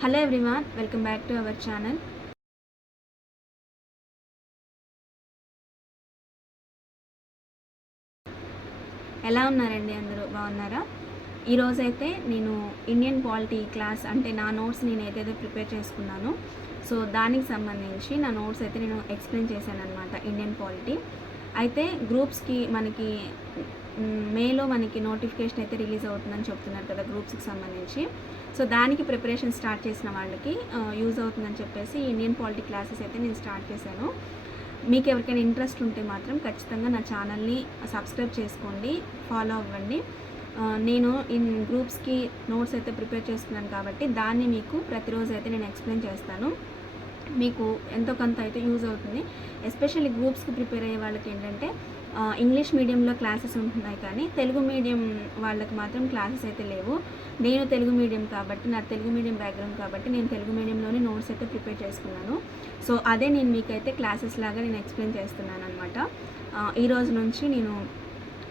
Hello everyone, welcome back to our channel. ఎలా ఉన్నారండి? అందరూ బాగున్నారా? ఈరోజైతే నేను ఇండియన్ పాలిటీ క్లాస్ అంటే నా నోట్స్ నేను ఏదైతే ప్రిపేర్ చేసుకున్నానో సో దానికి సంబంధించి నా నోట్స్ అయితే నేను ఎక్స్ప్లెయిన్ చేశాను అనమాట. ఇండియన్ పాలిటీ అయితే గ్రూప్స్కి మనకి మేలో మనకి నోటిఫికేషన్ అయితే రిలీజ్ అవుతుందని చెప్తున్నారు కదా గ్రూప్స్కి సంబంధించి. సో దానికి ప్రిపరేషన్ స్టార్ట్ చేసిన వాళ్ళకి యూజ్ అవుతుందని చెప్పేసి ఇండియన్ పాలిటీ క్లాసెస్ అయితే నేను స్టార్ట్ చేశాను. మీకు ఎవరికైనా ఇంట్రెస్ట్ ఉంటే మాత్రం ఖచ్చితంగా నా ఛానల్ని సబ్స్క్రైబ్ చేసుకోండి, ఫాలో అవ్వండి. నేను గ్రూప్స్కి నోట్స్ అయితే ప్రిపేర్ చేసుకున్నాను కాబట్టి దాన్ని మీకు ప్రతిరోజు అయితే నేను ఎక్స్ప్లెయిన్ చేస్తాను. మీకు ఎంతో కొంత అయితే యూజ్ అవుతుంది. ఎస్పెషల్లీ గ్రూప్స్కి ప్రిపేర్ అయ్యే వాళ్ళకి ఏంటంటే ఇంగ్లీష్ మీడియంలో క్లాసెస్ ఉంటున్నాయి, కానీ తెలుగు మీడియం వాళ్ళకి మాత్రం క్లాసెస్ అయితే లేవు. నేను తెలుగు మీడియం కాబట్టి, నా తెలుగు మీడియం బ్యాక్గ్రౌండ్ కాబట్టి నేను తెలుగు మీడియంలోనే నోట్స్ అయితే ప్రిపేర్ చేసుకున్నాను. సో అదే నేను మీకైతే క్లాసెస్ లాగా నేను ఎక్స్ప్లెయిన్ చేస్తున్నాను అనమాట. ఈరోజు నుంచి నేను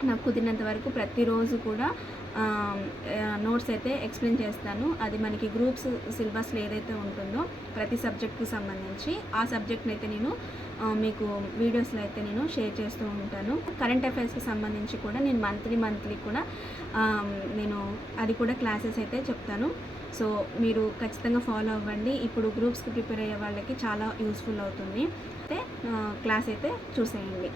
నాకు కుదిరినంత వరకు ప్రతిరోజు కూడా నోట్స్ అయితే ఎక్స్ప్లెయిన్ చేస్తాను. అది మనకి గ్రూప్స్ సిలబస్లో ఏదైతే ఉంటుందో ప్రతి సబ్జెక్ట్కి సంబంధించి ఆ సబ్జెక్ట్ని అయితే నేను మీకు వీడియోస్లో అయితే నేను షేర్ చేస్తూ ఉంటాను. కరెంట్ అఫైర్స్కి సంబంధించి కూడా నేను మంత్లీ కూడా నేను అది కూడా క్లాసెస్ అయితే చెప్తాను. సో మీరు ఖచ్చితంగా ఫాలో అవ్వండి. ఇప్పుడు గ్రూప్స్కి ప్రిపేర్ అయ్యే వాళ్ళకి చాలా యూస్ఫుల్ అవుతుంది. అయితే క్లాస్ అయితే చూసేయండి.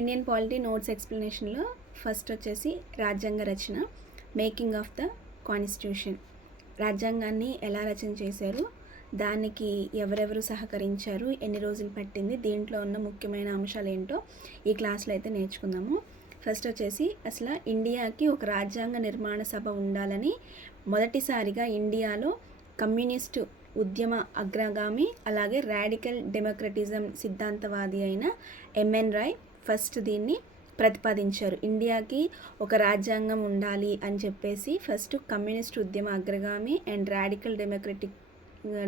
ఇండియన్ పాలిటీ నోట్స్ ఎక్స్ప్లెనేషన్లో ఫస్ట్ వచ్చేసి రాజ్యాంగ రచన, మేకింగ్ ఆఫ్ ద కాన్స్టిట్యూషన్. రాజ్యాంగాన్ని ఎలా రచన చేశారు, దానికి ఎవరెవరు సహకరించారు, ఎన్ని రోజులు పట్టింది, దీంట్లో ఉన్న ముఖ్యమైన అంశాలు ఏంటో ఈ క్లాస్లో అయితే నేర్చుకుందాము. ఫస్ట్ వచ్చేసి అసలు ఇండియాకి ఒక రాజ్యాంగ నిర్మాణ సభ ఉండాలని మొదటిసారిగా ఇండియాలో కమ్యూనిస్టు ఉద్యమ అగ్రగామి అలాగే రాడికల్ డెమోక్రటిజం సిద్ధాంతవాది అయిన ఎంఎన్ రాయ్ ఫస్ట్ దీన్ని ప్రతిపాదించారు. ఇండియాకి ఒక రాజ్యాంగం ఉండాలి అని చెప్పేసి ఫస్ట్ కమ్యూనిస్ట్ ఉద్యమ అగ్రగామి అండ్ రాడికల్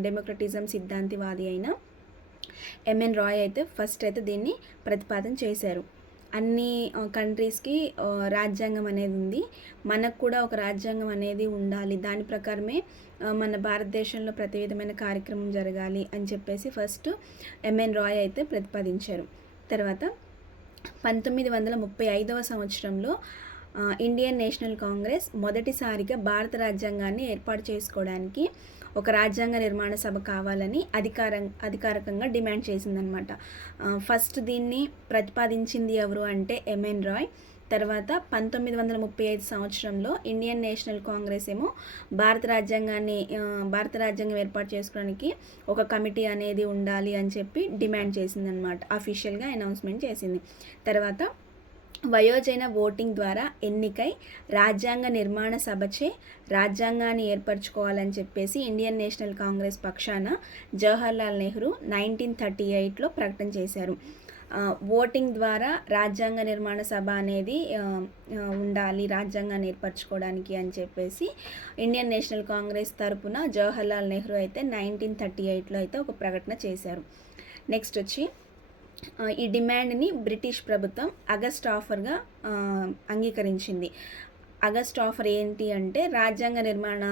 డెమోక్రటిజం సిద్ధాంతివాది అయిన ఎంఎన్ రాయ్ అయితే ఫస్ట్ అయితే దీన్ని ప్రతిపాదన చేశారు. అన్ని కంట్రీస్కి రాజ్యాంగం అనేది ఉంది, మనకు కూడా ఒక రాజ్యాంగం అనేది ఉండాలి, దాని ప్రకారమే మన భారతదేశంలో ప్రతి విధమైన కార్యక్రమం జరగాలి అని చెప్పేసి ఫస్ట్ ఎంఎన్ రాయ్ అయితే ప్రతిపాదించారు. తర్వాత 1935 సంవత్సరంలో ఇండియన్ నేషనల్ కాంగ్రెస్ మొదటిసారిగా భారత రాజ్యాంగాన్ని ఏర్పాటు చేసుకోవడానికి ఒక రాజ్యాంగ నిర్మాణ సభ కావాలని అధికారికంగా డిమాండ్ చేసిందనమాట. ఫస్ట్ దీన్ని ప్రతిపాదించింది ఎవరు అంటే ఎంఎన్ రాయ్. తర్వాత 1935 సంవత్సరంలో ఇండియన్ నేషనల్ కాంగ్రెస్ ఏమో భారత రాజ్యాంగం ఏర్పాటు చేసుకోవడానికి ఒక కమిటీ అనేది ఉండాలి అని చెప్పి డిమాండ్ చేసిందనమాట, అఫీషియల్గా అనౌన్స్మెంట్ చేసింది. తర్వాత వయోజన ఓటింగ్ ద్వారా ఎన్నికై రాజ్యాంగ నిర్మాణ సభచే రాజ్యాంగాన్ని ఏర్పరచుకోవాలని చెప్పేసి ఇండియన్ నేషనల్ కాంగ్రెస్ పక్షాన జవహర్లాల్ నెహ్రూ 1938లో ప్రకటన చేశారు. ఓటింగ్ ద్వారా రాజ్యాంగ నిర్మాణ సభ అనేది ఉండాలి రాజ్యాంగాన్ని ఏర్పరచుకోవడానికి అని చెప్పేసి ఇండియన్ నేషనల్ కాంగ్రెస్ తరపున జవహర్లాల్ నెహ్రూ అయితే 1938లో అయితే ఒక ప్రకటన చేశారు. నెక్స్ట్ వచ్చి ఈ డిమాండ్ని బ్రిటిష్ ప్రభుత్వం ఆగస్ట్ ఆఫర్గా అంగీకరించింది. ఆగస్ట్ ఆఫర్ ఏంటి అంటే రాజ్యాంగ నిర్మాణ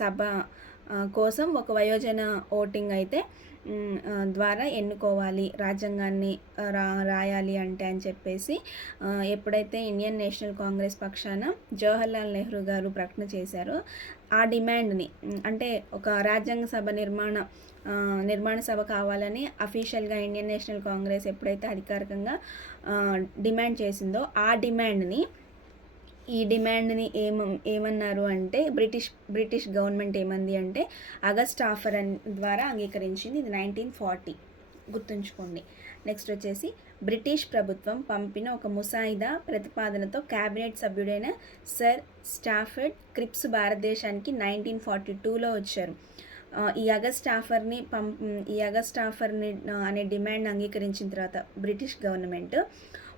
సభ కోసం ఒక వయోజన ఓటింగ్ అయితే ద్వారా ఎన్నుకోవాలి, రాజ్యాంగాన్ని రాయాలి అంటే అని చెప్పేసి ఎప్పుడైతే ఇండియన్ నేషనల్ కాంగ్రెస్ పక్షాన జవహర్లాల్ నెహ్రూ గారు ప్రకటన చేశారో ఆ డిమాండ్ని, అంటే ఒక రాజ్యాంగ సభ నిర్మాణ సభ కావాలని అఫీషియల్గా ఇండియన్ నేషనల్ కాంగ్రెస్ ఎప్పుడైతే అధికారికంగా డిమాండ్ చేసిందో ఈ డిమాండ్ని ఏమన్నారు అంటే బ్రిటిష్ గవర్నమెంట్ ఏమంది అంటే ఆగస్ట్ ఆఫర్ ద్వారా అంగీకరించింది. ఇది 1940, గుర్తుంచుకోండి. నెక్స్ట్ వచ్చేసి బ్రిటిష్ ప్రభుత్వం పంపిన ఒక ముసాయిదా ప్రతిపాదనతో క్యాబినెట్ సభ్యుడైన సర్ స్టాఫర్డ్ క్రిప్స్ భారతదేశానికి 1942లో వచ్చారు. ఈ ఆగస్ట్ ఆఫర్ని అనే డిమాండ్ అంగీకరించిన తర్వాత బ్రిటిష్ గవర్నమెంట్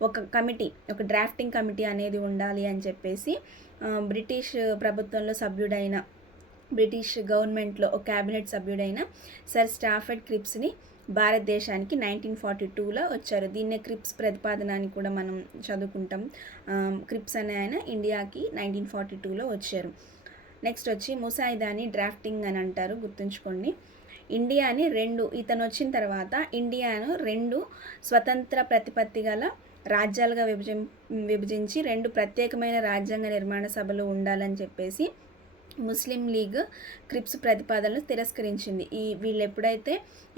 ఒక డ్రాఫ్టింగ్ కమిటీ అనేది ఉండాలి అని చెప్పేసి బ్రిటిష్ ప్రభుత్వంలో బ్రిటిష్ గవర్నమెంట్లో ఒక క్యాబినెట్ సభ్యుడైన సర్ స్టాఫర్డ్ క్రిప్స్ని భారతదేశానికి 1942లో వచ్చారు. దీన్నే క్రిప్స్ ప్రతిపాదన అని కూడా మనం చదువుకుంటాం. క్రిప్స్ అనే ఆయన ఇండియాకి 1942లో వచ్చారు. నెక్స్ట్ వచ్చి ముసాయిదాని డ్రాఫ్టింగ్ అని అంటారు, గుర్తుంచుకోండి. ఇండియాని ఇతను వచ్చిన తర్వాత ఇండియాను 2 స్వతంత్ర ప్రతిపత్తి గల రాజ్యాలుగా విభజించి 2 ప్రత్యేకమైన రాజ్యాంగ నిర్మాణ సభలు ఉండాలని చెప్పేసి ముస్లిం లీగ్ క్రిప్స్ ప్రతిపాదనలు తిరస్కరించింది.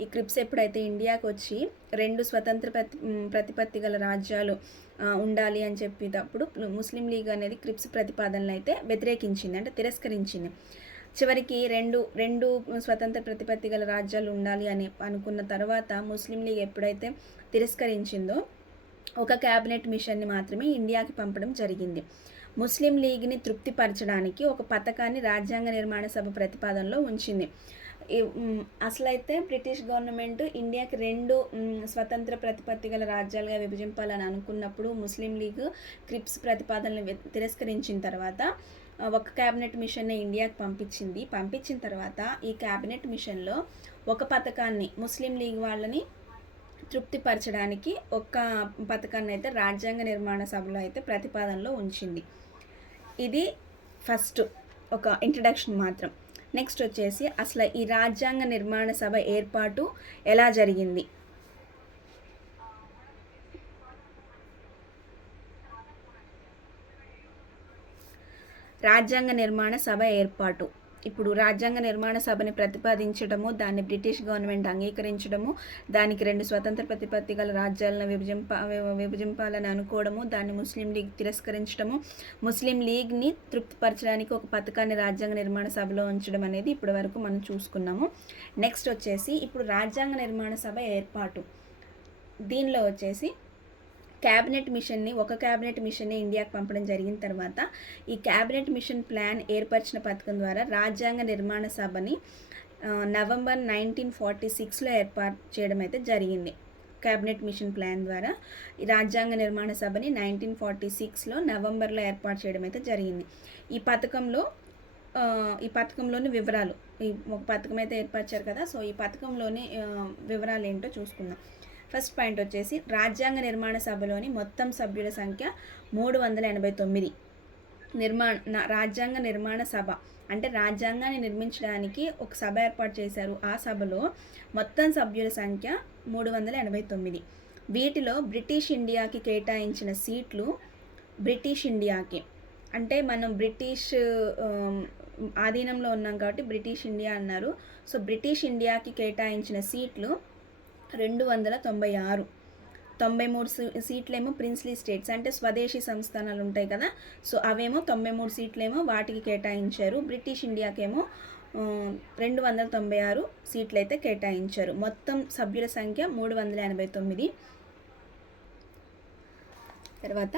ఈ క్రిప్స్ ఎప్పుడైతే ఇండియాకి వచ్చి 2 స్వతంత్ర ప్రతిపత్తి గల రాజ్యాలు ఉండాలి అని చెప్పేటప్పుడు ముస్లిం లీగ్ అనేది క్రిప్స్ ప్రతిపాదనలు అయితే వ్యతిరేకించింది, అంటే తిరస్కరించింది. చివరికి రెండు స్వతంత్ర ప్రతిపత్తి గల రాజ్యాలు ఉండాలి అని అనుకున్న తర్వాత ముస్లిం లీగ్ ఎప్పుడైతే తిరస్కరించిందో ఒక క్యాబినెట్ మిషన్ని మాత్రమే ఇండియాకి పంపడం జరిగింది. ముస్లిం లీగ్ని తృప్తిపరచడానికి ఒక పథకాన్ని రాజ్యాంగ నిర్మాణ సభ ప్రతిపాదనలో ఉంచింది. అసలైతే బ్రిటిష్ గవర్నమెంట్ ఇండియాకి 2 స్వతంత్ర ప్రతిపత్తి గల రాజ్యాలుగా విభజింపాలని అనుకున్నప్పుడు ముస్లిం లీగ్ క్రిప్స్ ప్రతిపాదనలు తిరస్కరించిన తర్వాత ఒక క్యాబినెట్ మిషన్ని ఇండియాకి పంపించిన తర్వాత ఈ క్యాబినెట్ మిషన్లో ఒక పథకాన్ని ముస్లిం లీగ్ వాళ్ళని తృప్తిపరచడానికి ఒక పథకాన్ని అయితే రాజ్యాంగ నిర్మాణ సభలో అయితే ప్రతిపాదనలో ఉంచింది. ఇది ఫస్ట్ ఒక ఇంట్రడక్షన్ మాత్రం. నెక్స్ట్ వచ్చేసి అసలు ఈ రాజ్యాంగ నిర్మాణ సభ ఏర్పాటు ఎలా జరిగింది? రాజ్యాంగ నిర్మాణ సభ ఏర్పాటు. ఇప్పుడు రాజ్యాంగ నిర్మాణ సభని ప్రతిపాదించడము, దాన్ని బ్రిటిష్ గవర్నమెంట్ అంగీకరించడము, దానికి 2 స్వతంత్ర ప్రతిపత్తి గల రాజ్యాలను విభజింపాలని అనుకోవడము, దాన్ని ముస్లిం లీగ్ తిరస్కరించడము, ముస్లిం లీగ్ని తృప్తిపరచడానికి ఒక పథకాన్ని రాజ్యాంగ నిర్మాణ సభలో ఉంచడం అనేది ఇప్పటి వరకు మనం చూసుకున్నాము. నెక్స్ట్ వచ్చేసి ఇప్పుడు రాజ్యాంగ నిర్మాణ సభ ఏర్పాటు. దీనిలో వచ్చేసి ఒక క్యాబినెట్ మిషన్ని ఇండియాకి పంపడం జరిగిన తర్వాత ఈ క్యాబినెట్ మిషన్ ప్లాన్ ఏర్పరిచిన పథకం ద్వారా రాజ్యాంగ నిర్మాణ సభని నవంబర్ 1946లో ఏర్పాటు చేయడం అయితే జరిగింది. క్యాబినెట్ మిషన్ ప్లాన్ ద్వారా ఈ రాజ్యాంగ నిర్మాణ సభని 1946లో నవంబర్లో ఏర్పాటు చేయడం అయితే జరిగింది. ఈ పథకంలోని వివరాలు, ఒక పథకం అయితే ఏర్పరిచారు కదా, సో ఈ పథకంలోని వివరాలు ఏంటో చూసుకుందాం. ఫస్ట్ పాయింట్ వచ్చేసి రాజ్యాంగ నిర్మాణ సభలోని మొత్తం సభ్యుల సంఖ్య 389. రాజ్యాంగ నిర్మాణ సభ అంటే రాజ్యాంగాన్ని నిర్మించడానికి ఒక సభ ఏర్పాటు చేశారు. ఆ సభలో మొత్తం సభ్యుల సంఖ్య 389. వీటిలో బ్రిటిష్ ఇండియాకి కేటాయించిన సీట్లు, బ్రిటిష్ ఇండియాకి అంటే మనం బ్రిటిష్ ఆధీనంలో ఉన్నాం కాబట్టి బ్రిటిష్ ఇండియా అన్నారు. సో బ్రిటిష్ ఇండియాకి కేటాయించిన సీట్లు 296. 93 సీట్లేమో ప్రిన్స్లీ స్టేట్స్ అంటే స్వదేశీ సంస్థానాలు ఉంటాయి కదా, సో అవేమో 93 సీట్లేమో వాటికి కేటాయించారు. బ్రిటిష్ ఇండియాకేమో 296 సీట్లు అయితే కేటాయించారు. మొత్తం సభ్యుల సంఖ్య 389. తర్వాత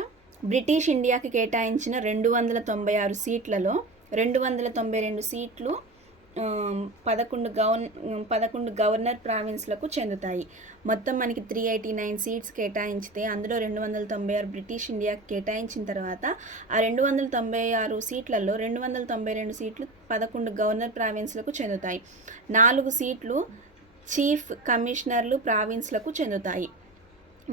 బ్రిటిష్ ఇండియాకి కేటాయించిన 296 సీట్లలో 292 సీట్లు 11 గవర్నర్ ప్రావిన్స్లకు చెందుతాయి. మొత్తం మనకి 389 సీట్స్ కేటాయించితే అందులో 296 బ్రిటిష్ ఇండియాకి కేటాయించిన తర్వాత ఆ 296 సీట్లలో 292 సీట్లు 11 గవర్నర్ ప్రావిన్స్లకు చెందుతాయి. 4 సీట్లు చీఫ్ కమిషనర్లు ప్రావిన్స్లకు చెందుతాయి.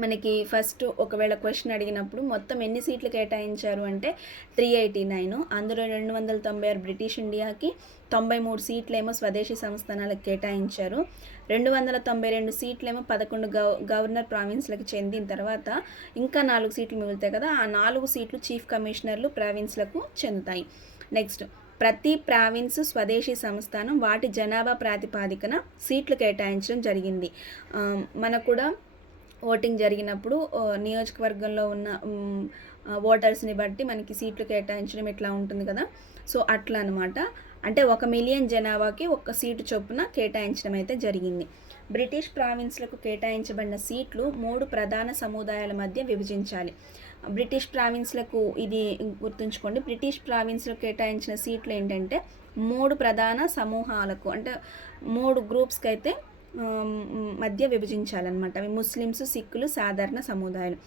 మనకి ఫస్ట్ ఒకవేళ క్వశ్చన్ అడిగినప్పుడు మొత్తం ఎన్ని సీట్లు కేటాయించారు అంటే 389. అందులో 296 బ్రిటిష్ ఇండియాకి, 93 సీట్లేమో స్వదేశీ సంస్థానాలకు కేటాయించారు. 292 సీట్లేమో 11 గవర్నర్ ప్రావిన్స్లకు చెందిన తర్వాత ఇంకా 4 సీట్లు మిగులుతాయి కదా, ఆ 4 సీట్లు చీఫ్ కమిషనర్లు ప్రావిన్స్లకు చెందుతాయి. నెక్స్ట్ ప్రతి ప్రావిన్స్ స్వదేశీ సంస్థానం వాటి జనాభా ప్రాతిపాదికన సీట్లు కేటాయించడం జరిగింది. మనకు కూడా ఓటింగ్ జరిగినప్పుడు నియోజకవర్గంలో ఉన్న ఓటర్స్ని బట్టి మనకి సీట్లు కేటాయించడం ఇట్లా ఉంటుంది కదా, సో అట్లా అనమాట. అంటే 1 మిలియన్ జనాభాకి 1 సీటు చొప్పున కేటాయించడం అయితే జరిగింది. బ్రిటిష్ ప్రావిన్స్లకు కేటాయించబడిన సీట్లు 3 ప్రధాన సముదాయాల మధ్య విభజించాలి. బ్రిటిష్ ప్రావిన్స్లకు ఇది గుర్తుంచుకోండి, బ్రిటిష్ ప్రావిన్స్లకు కేటాయించిన సీట్లు ఏంటంటే 3 ప్రధాన సమూహాలకు అంటే 3 గ్రూప్స్కి అయితే మధ్య విభజించాలన్నమాట. అవి ముస్లిమ్స్, సిక్కులు, సాధారణ సముదాయాలు.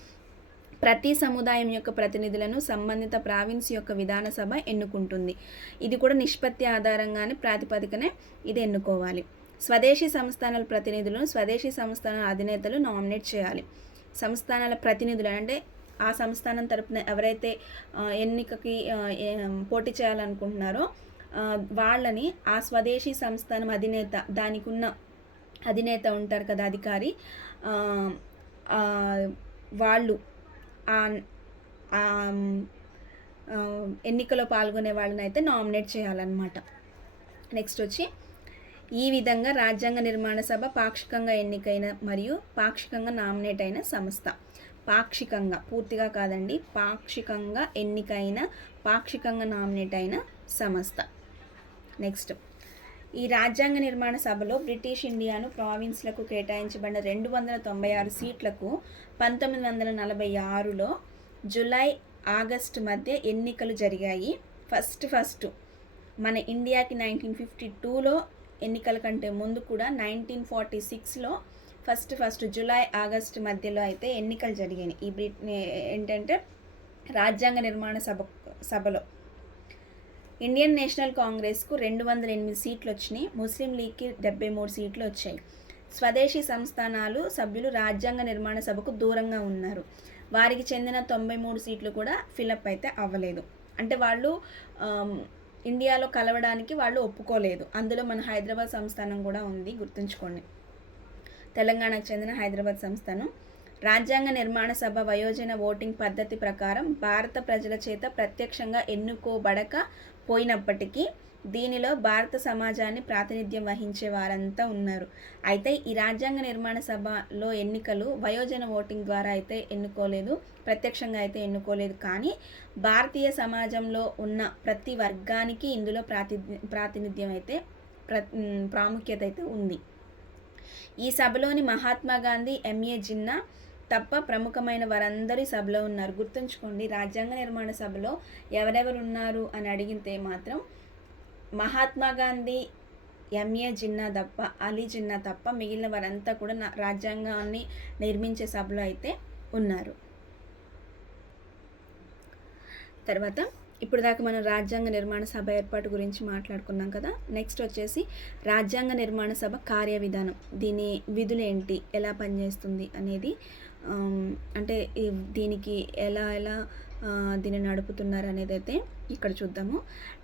ప్రతి సముదాయం యొక్క ప్రతినిధులను సంబంధిత ప్రావిన్స్ యొక్క విధాన సభ ఎన్నుకుంటుంది. ఇది కూడా నిష్పత్తి ఆధారంగానే ప్రాతిపదికనే ఇది ఎన్నుకోవాలి. స్వదేశీ సంస్థానాల ప్రతినిధులను స్వదేశీ సంస్థానాల అధినేతలు నామినేట్ చేయాలి. సంస్థానాల ప్రతినిధులు అంటే ఆ సంస్థానం తరపున ఎవరైతే ఎన్నికకి పోటీ చేయాలనుకుంటున్నారో వాళ్ళని ఆ స్వదేశీ సంస్థానం అధినేత, దానికి ఉన్న అధినేత ఉంటారు కదా, అధికారి, వాళ్ళు ఎన్నికలో పాల్గొనే వాళ్ళని అయితే నామినేట్ చేయాలన్నమాట. నెక్స్ట్ వచ్చి ఈ విధంగా రాజ్యాంగ నిర్మాణ సభ పాక్షికంగా ఎన్నికైన మరియు పాక్షికంగా నామినేట్ అయిన సంస్థ. పాక్షికంగా, పూర్తిగా కాదండి, పాక్షికంగా ఎన్నికైన, పాక్షికంగా నామినేట్ అయిన సంస్థ. నెక్స్ట్, ఈ రాజ్యాంగ నిర్మాణ సభలో బ్రిటిష్ ఇండియాను ప్రావిన్స్లకు కేటాయించబడిన 296 సీట్లకు 1946లో జూలై ఆగస్టు మధ్య ఎన్నికలు జరిగాయి. ఫస్ట్ మన ఇండియాకి 1952లో ఎన్నికల కంటే ముందు కూడా 1946లో ఫస్ట్ జూలై ఆగస్టు మధ్యలో అయితే ఎన్నికలు జరిగాయి. ఏంటంటే రాజ్యాంగ నిర్మాణ సభలో ఇండియన్ నేషనల్ కాంగ్రెస్కు 208 సీట్లు వచ్చినాయి. ముస్లిం లీగ్కి 73 సీట్లు వచ్చాయి. స్వదేశీ సంస్థానాలు సభ్యులు రాజ్యాంగ నిర్మాణ సభకు దూరంగా ఉన్నారు. వారికి చెందిన 93 సీట్లు కూడా ఫిలప్ అయితే అవ్వలేదు. అంటే వాళ్ళు ఇండియాలో కలవడానికి వాళ్ళు ఒప్పుకోలేదు. అందులో మన హైదరాబాద్ సంస్థానం కూడా ఉంది, గుర్తుంచుకోండి. తెలంగాణకు చెందిన హైదరాబాద్ సంస్థానం. రాజ్యాంగ నిర్మాణ సభ వయోజన ఓటింగ్ పద్ధతి ప్రకారం భారత ప్రజల చేత ప్రత్యక్షంగా ఎన్నుకోబడక పోయినప్పటికీ దీనిలో భారత సమాజాన్ని ప్రాతినిధ్యం వహించే వారంతా ఉన్నారు. అయితే ఈ రాజ్యాంగ నిర్మాణ సభలో ఎన్నికలు వయోజన ఓటింగ్ ద్వారా అయితే ఎన్నుకోలేదు, ప్రత్యక్షంగా అయితే ఎన్నుకోలేదు. కానీ భారతీయ సమాజంలో ఉన్న ప్రతి వర్గానికి ఇందులో ప్రాతినిధ్యం అయితే ప్రాముఖ్యత అయితే ఉంది. ఈ సభలోని మహాత్మా గాంధీ, ఎంఏ జిన్నా తప్ప ప్రముఖమైన వారందరూ సభలో ఉన్నారు. గుర్తుంచుకోండి, రాజ్యాంగ నిర్మాణ సభలో ఎవరెవరు ఉన్నారు అని అడిగితే మాత్రం మహాత్మా గాంధీ, ఎంఏ జిన్నా తప్ప, అలీ జిన్నా తప్ప మిగిలిన వారంతా కూడా రాజ్యాంగాన్ని నిర్మించే సభలో అయితే ఉన్నారు. తర్వాత ఇప్పుడు దాకా మనం రాజ్యాంగ నిర్మాణ సభ ఏర్పాటు గురించి మాట్లాడుకున్నాం కదా. నెక్స్ట్ వచ్చేసి రాజ్యాంగ నిర్మాణ సభ కార్య విధానం, దీని విధులు ఏంటి, ఎలా పనిచేస్తుంది అనేది, అంటే దీనికి ఎలా దీన్ని నడుపుతున్నారు అనేది అయితే ఇక్కడ చూద్దాము.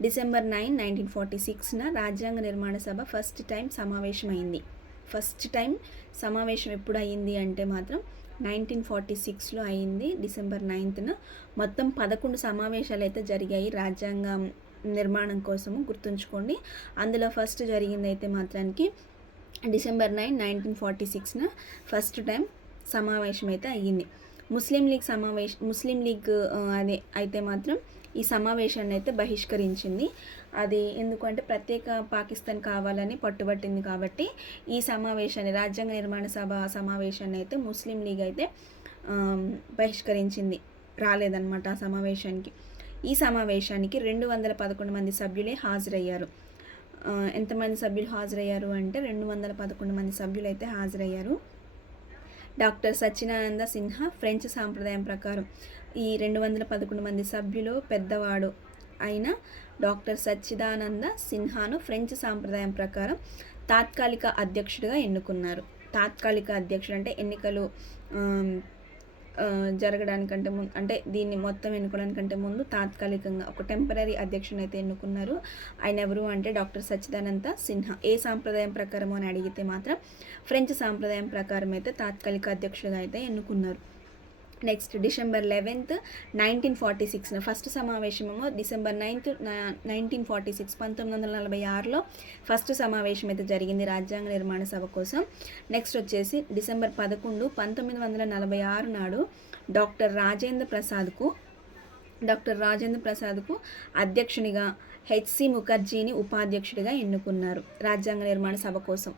డిసెంబర్ 9, 1946న రాజ్యాంగ నిర్మాణ సభ ఫస్ట్ టైం సమావేశం ఎప్పుడు అయ్యింది అంటే మాత్రం 1946లో అయింది, డిసెంబర్ 9న. మొత్తం 11 సమావేశాలు అయితే జరిగాయి రాజ్యాంగం నిర్మాణం కోసము, గుర్తుంచుకోండి. అందులో ఫస్ట్ జరిగింది అయితే మాత్రానికి డిసెంబర్ 9, 1946న ఫస్ట్ టైం సమావేశం అయితే అయ్యింది. ముస్లిం లీగ్ అదే అయితే మాత్రం ఈ సమావేశాన్ని అయితే బహిష్కరించింది. అది ఎందుకంటే ప్రత్యేక పాకిస్తాన్ కావాలని పట్టుబట్టింది కాబట్టి ఈ సమావేశాన్ని, రాజ్యాంగ నిర్మాణ సభ సమావేశాన్ని అయితే ముస్లిం లీగ్ అయితే బహిష్కరించింది, రాలేదన్నమాట ఆ సమావేశానికి. ఈ సమావేశానికి 211 మంది సభ్యులే హాజరయ్యారు. ఎంతమంది సభ్యులు హాజరయ్యారు అంటే 211 మంది సభ్యులు అయితే హాజరయ్యారు. డాక్టర్ సచ్చిదానంద సిన్హా ఫ్రెంచ్ సాంప్రదాయం ప్రకారం ఈ 211 మంది సభ్యులు పెద్దవాడు అయిన డాక్టర్ సచ్చిదానంద సిన్హాను ఫ్రెంచ్ సాంప్రదాయం ప్రకారం తాత్కాలిక అధ్యక్షుడిగా ఎన్నుకున్నారు. తాత్కాలిక అధ్యక్షుడు అంటే ఎన్నికలు జరగడానికంటే ముందు, అంటే దీన్ని మొత్తం ఎన్నుకోవడానికంటే ముందు తాత్కాలికంగా ఒక టెంపరీ అధ్యక్షుని అయితే ఎన్నుకున్నారు. ఆయన ఎవరు అంటే డాక్టర్ సచ్చిదానంద సిన్హా. ఏ సాంప్రదాయం ప్రకారం అని అడిగితే మాత్రం ఫ్రెంచ్ సాంప్రదాయం ప్రకారం అయితే తాత్కాలిక అధ్యక్షుడిగా అయితే ఎన్నుకున్నారు. నెక్స్ట్ డిసెంబర్ 11, 1946 ఫస్ట్ సమావేశమేమో డిసెంబర్ 9, 1946 1946లో ఫస్ట్ సమావేశం అయితే జరిగింది రాజ్యాంగ నిర్మాణ సభ కోసం. నెక్స్ట్ వచ్చేసి డిసెంబర్ 11, 1946 నాడు డాక్టర్ రాజేంద్ర ప్రసాద్కు అధ్యక్షునిగా, హెచ్సి ముఖర్జీని ఉపాధ్యక్షుడిగా ఎన్నుకున్నారు రాజ్యాంగ నిర్మాణ సభ కోసం.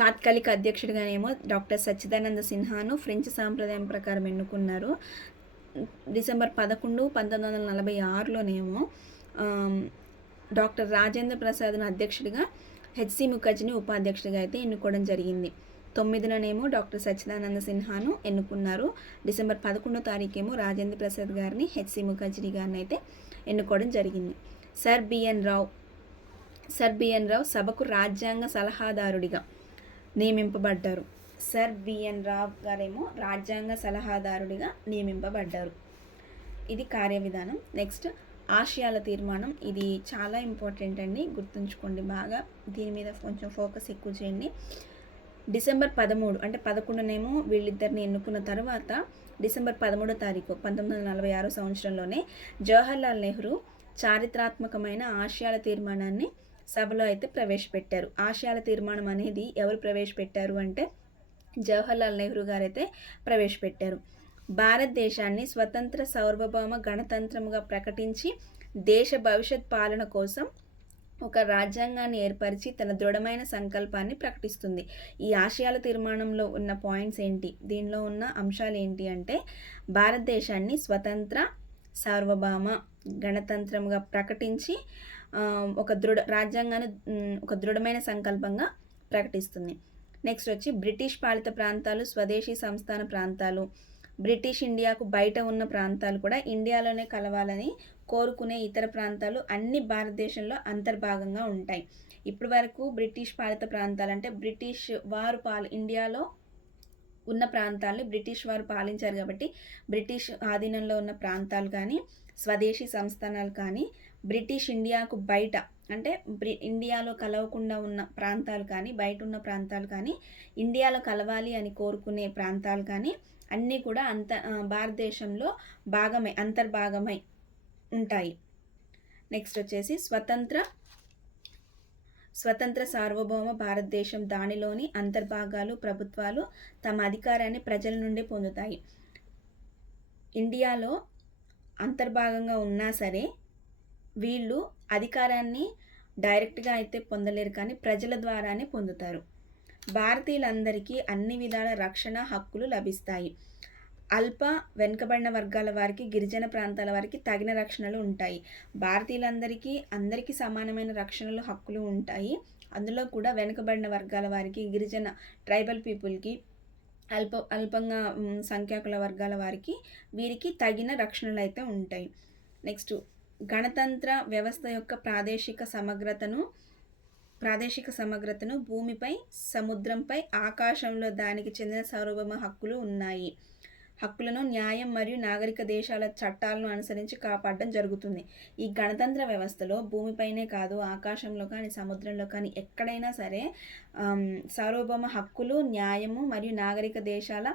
తాత్కాలిక అధ్యక్షుడిగానేమో డాక్టర్ సచ్చిదానంద సిన్హాను ఫ్రెంచ్ సాంప్రదాయం ప్రకారం ఎన్నుకున్నారు. డిసెంబర్ 11, 1946లోనేమో డాక్టర్ రాజేంద్ర ప్రసాద్ను అధ్యక్షుడిగా, హెచ్సి ముఖర్జీని ఉపాధ్యక్షుడిగా అయితే ఎన్నుకోవడం జరిగింది. 9నేమో డాక్టర్ సచ్చిదానంద సిన్హాను ఎన్నుకున్నారు. డిసెంబర్ 11వ తారీఖేమో రాజేంద్ర ప్రసాద్ గారిని, హెచ్సి ముఖర్జీ గారిని అయితే ఎన్నుకోవడం జరిగింది. Sir BN Rao sir BN Rao సభకు రాజ్యాంగ సలహాదారుడిగా నియమింపబడ్డారు. సర్ బిఎన్ రావు గారేమో రాజ్యాంగ సలహాదారుడిగా నియమింపబడ్డారు. ఇది కార్యవిధానం. నెక్స్ట్ ఆశయాల తీర్మానం. ఇది చాలా ఇంపార్టెంట్ అండి, గుర్తుంచుకోండి బాగా. దీని మీద కొంచెం ఫోకస్ ఎక్కువ చేయండి. డిసెంబర్ 13 అంటే 11నేమో వీళ్ళిద్దరిని ఎన్నుకున్న తర్వాత డిసెంబర్ 13వ తారీఖు 1946 సంవత్సరంలోనే జవహర్లాల్ నెహ్రూ చారిత్రాత్మకమైన ఆశయాల తీర్మానాన్ని సభలో అయితే ప్రవేశపెట్టారు. ఆశయాల తీర్మానం అనేది ఎవరు ప్రవేశపెట్టారు అంటే జవహర్లాల్ నెహ్రూ గారైతే ప్రవేశపెట్టారు. భారతదేశాన్ని స్వతంత్ర సార్వభౌమ గణతంత్రముగా ప్రకటించి దేశ భవిష్యత్ పాలన కోసం ఒక రాజ్యాంగాన్ని ఏర్పరిచి తన దృఢమైన సంకల్పాన్ని ప్రకటిస్తుంది. ఈ ఆశయాల తీర్మానంలో ఉన్న పాయింట్స్ ఏంటి, దీనిలో ఉన్న అంశాలు ఏంటి అంటే భారతదేశాన్ని స్వతంత్ర సార్వభౌమ గణతంత్రముగా ప్రకటించి రాజ్యాంగాన్ని ఒక దృఢమైన సంకల్పంగా ప్రకటిస్తుంది. నెక్స్ట్ వచ్చి బ్రిటిష్ పాలిత ప్రాంతాలు, స్వదేశీ సంస్థాన ప్రాంతాలు, బ్రిటిష్ ఇండియాకు బయట ఉన్న ప్రాంతాలు కూడా ఇండియాలోనే కలవాలని కోరుకునే ఇతర ప్రాంతాలు అన్ని భారతదేశంలో అంతర్భాగంగా ఉంటాయి. ఇప్పటి వరకు బ్రిటిష్ పాలిత ప్రాంతాలు అంటే బ్రిటిష్ వారు ఇండియాలో ఉన్న ప్రాంతాలని బ్రిటిష్ వారు పాలించారు కాబట్టి బ్రిటిష్ ఆధీనంలో ఉన్న ప్రాంతాలు కానీ స్వదేశీ సంస్థానాలు కానీ బ్రిటిష్ ఇండియాకు బయట అంటే ఇండియాలో కలవకుండా ఉన్న ప్రాంతాలు కానీ బయట ఉన్న ప్రాంతాలు కానీ ఇండియాలో కలవాలి అని కోరుకునే ప్రాంతాలు కానీ అన్నీ కూడా భారతదేశంలో అంతర్భాగమై ఉంటాయి. నెక్స్ట్ వచ్చేసి స్వతంత్ర సార్వభౌమ భారతదేశం, దానిలోని అంతర్భాగాలు ప్రభుత్వాలు తమ అధికారాన్ని ప్రజల నుండి పొందుతాయి. ఇండియాలో అంతర్భాగంగా ఉన్నా సరే వీళ్ళు అధికారాన్ని డైరెక్ట్గా అయితే పొందలేరు, కానీ ప్రజల ద్వారానే పొందుతారు. భారతీయులందరికీ అన్ని విధాల రక్షణ హక్కులు లభిస్తాయి. వెనుకబడిన వర్గాల వారికి, గిరిజన ప్రాంతాల వారికి తగిన రక్షణలు ఉంటాయి. అందరికీ సమానమైన రక్షణలు హక్కులు ఉంటాయి. అందులో కూడా వెనుకబడిన వర్గాల వారికి, గిరిజన ట్రైబల్ పీపుల్కి, అల్పంగా సంఖ్యాకుల వర్గాల వారికి వీరికి తగిన రక్షణలు అయితే ఉంటాయి. నెక్స్ట్ గణతంత్ర వ్యవస్థ యొక్క ప్రాదేశిక సమగ్రతను భూమిపై, సముద్రంపై, ఆకాశంలో దానికి చెందిన సార్వభౌమ హక్కులు ఉన్నాయి. హక్కులను న్యాయం మరియు నాగరిక దేశాల చట్టాలను అనుసరించి కాపాడడం జరుగుతుంది. ఈ గణతంత్ర వ్యవస్థలో భూమిపైనే కాదు, ఆకాశంలో కానీ సముద్రంలో కానీ ఎక్కడైనా సరే సార్వభౌమ హక్కులు, న్యాయము మరియు నాగరిక దేశాల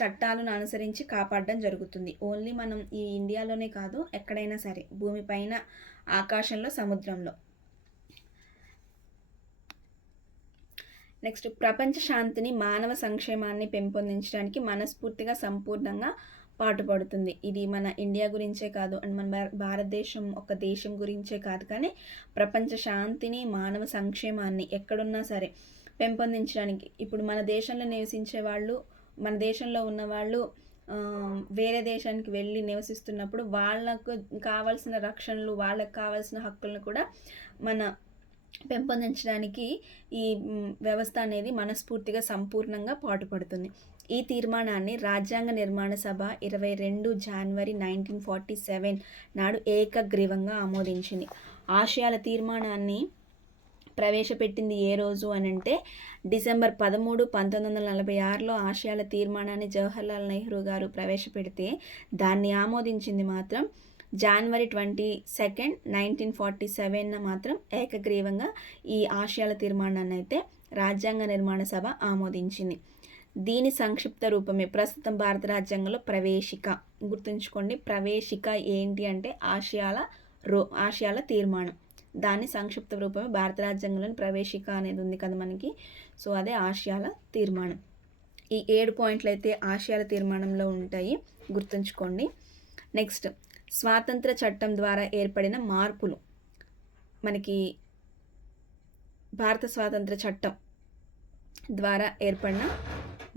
చట్టాలను అనుసరించి కాపాడడం జరుగుతుంది. ఓన్లీ మనం ఈ ఇండియాలోనే కాదు, ఎక్కడైనా సరే భూమిపైన, ఆకాశంలో, సముద్రంలో. నెక్స్ట్ ప్రపంచ శాంతిని, మానవ సంక్షేమాన్ని పెంపొందించడానికి మనస్ఫూర్తిగా సంపూర్ణంగా పాటుపడుతుంది. ఇది మన ఇండియా గురించే కాదు అండ్ మన భారతదేశం ఒక దేశం గురించే కాదు, కానీ ప్రపంచ శాంతిని, మానవ సంక్షేమాన్ని ఎక్కడున్నా సరే పెంపొందించడానికి. ఇప్పుడు మన దేశంలో నివసించే వాళ్ళు, మన దేశంలో ఉన్నవాళ్ళు వేరే దేశానికి వెళ్ళి నివసిస్తున్నప్పుడు వాళ్ళకు కావాల్సిన రక్షణలు, వాళ్ళకు కావాల్సిన హక్కులను కూడా మన పెంపొందించడానికి ఈ వ్యవస్థ అనేది మనస్ఫూర్తిగా సంపూర్ణంగా పాటుపడుతుంది. ఈ తీర్మానాన్ని రాజ్యాంగ నిర్మాణ సభ 22 జనవరి 1947 నాడు ఏకగ్రీవంగా ఆమోదించింది. ఆశయాల తీర్మానాన్ని ప్రవేశపెట్టింది ఏ రోజు అని అంటే డిసెంబర్ 13, 1946లో ఆశయాల తీర్మానాన్ని జవహర్లాల్ నెహ్రూ గారు ప్రవేశపెడితే దాన్ని ఆమోదించింది మాత్రం జనవరి 22, 1947 మాత్రం ఏకగ్రీవంగా ఈ ఆశయాల తీర్మానాన్ని అయితే రాజ్యాంగ నిర్మాణ సభ ఆమోదించింది. దీని సంక్షిప్త రూపమే ప్రస్తుతం భారత రాజ్యాంగంలో ప్రవేశిక. గుర్తుంచుకోండి, ప్రవేశిక ఏంటి అంటే ఆశయాల తీర్మానం. దాని సంక్షిప్త రూపమే భారత రాజ్యాంగంలోని ప్రవేశిక అనేది ఉంది కదా మనకి, సో అదే ఆశయాల తీర్మానం. ఈ 7 పాయింట్లు అయితే ఆశయాల తీర్మానంలో ఉంటాయి, గుర్తుంచుకోండి. నెక్స్ట్ స్వాతంత్ర చట్టం ద్వారా ఏర్పడిన మార్పులు. మనకి భారత స్వాతంత్ర చట్టం ద్వారా ఏర్పడిన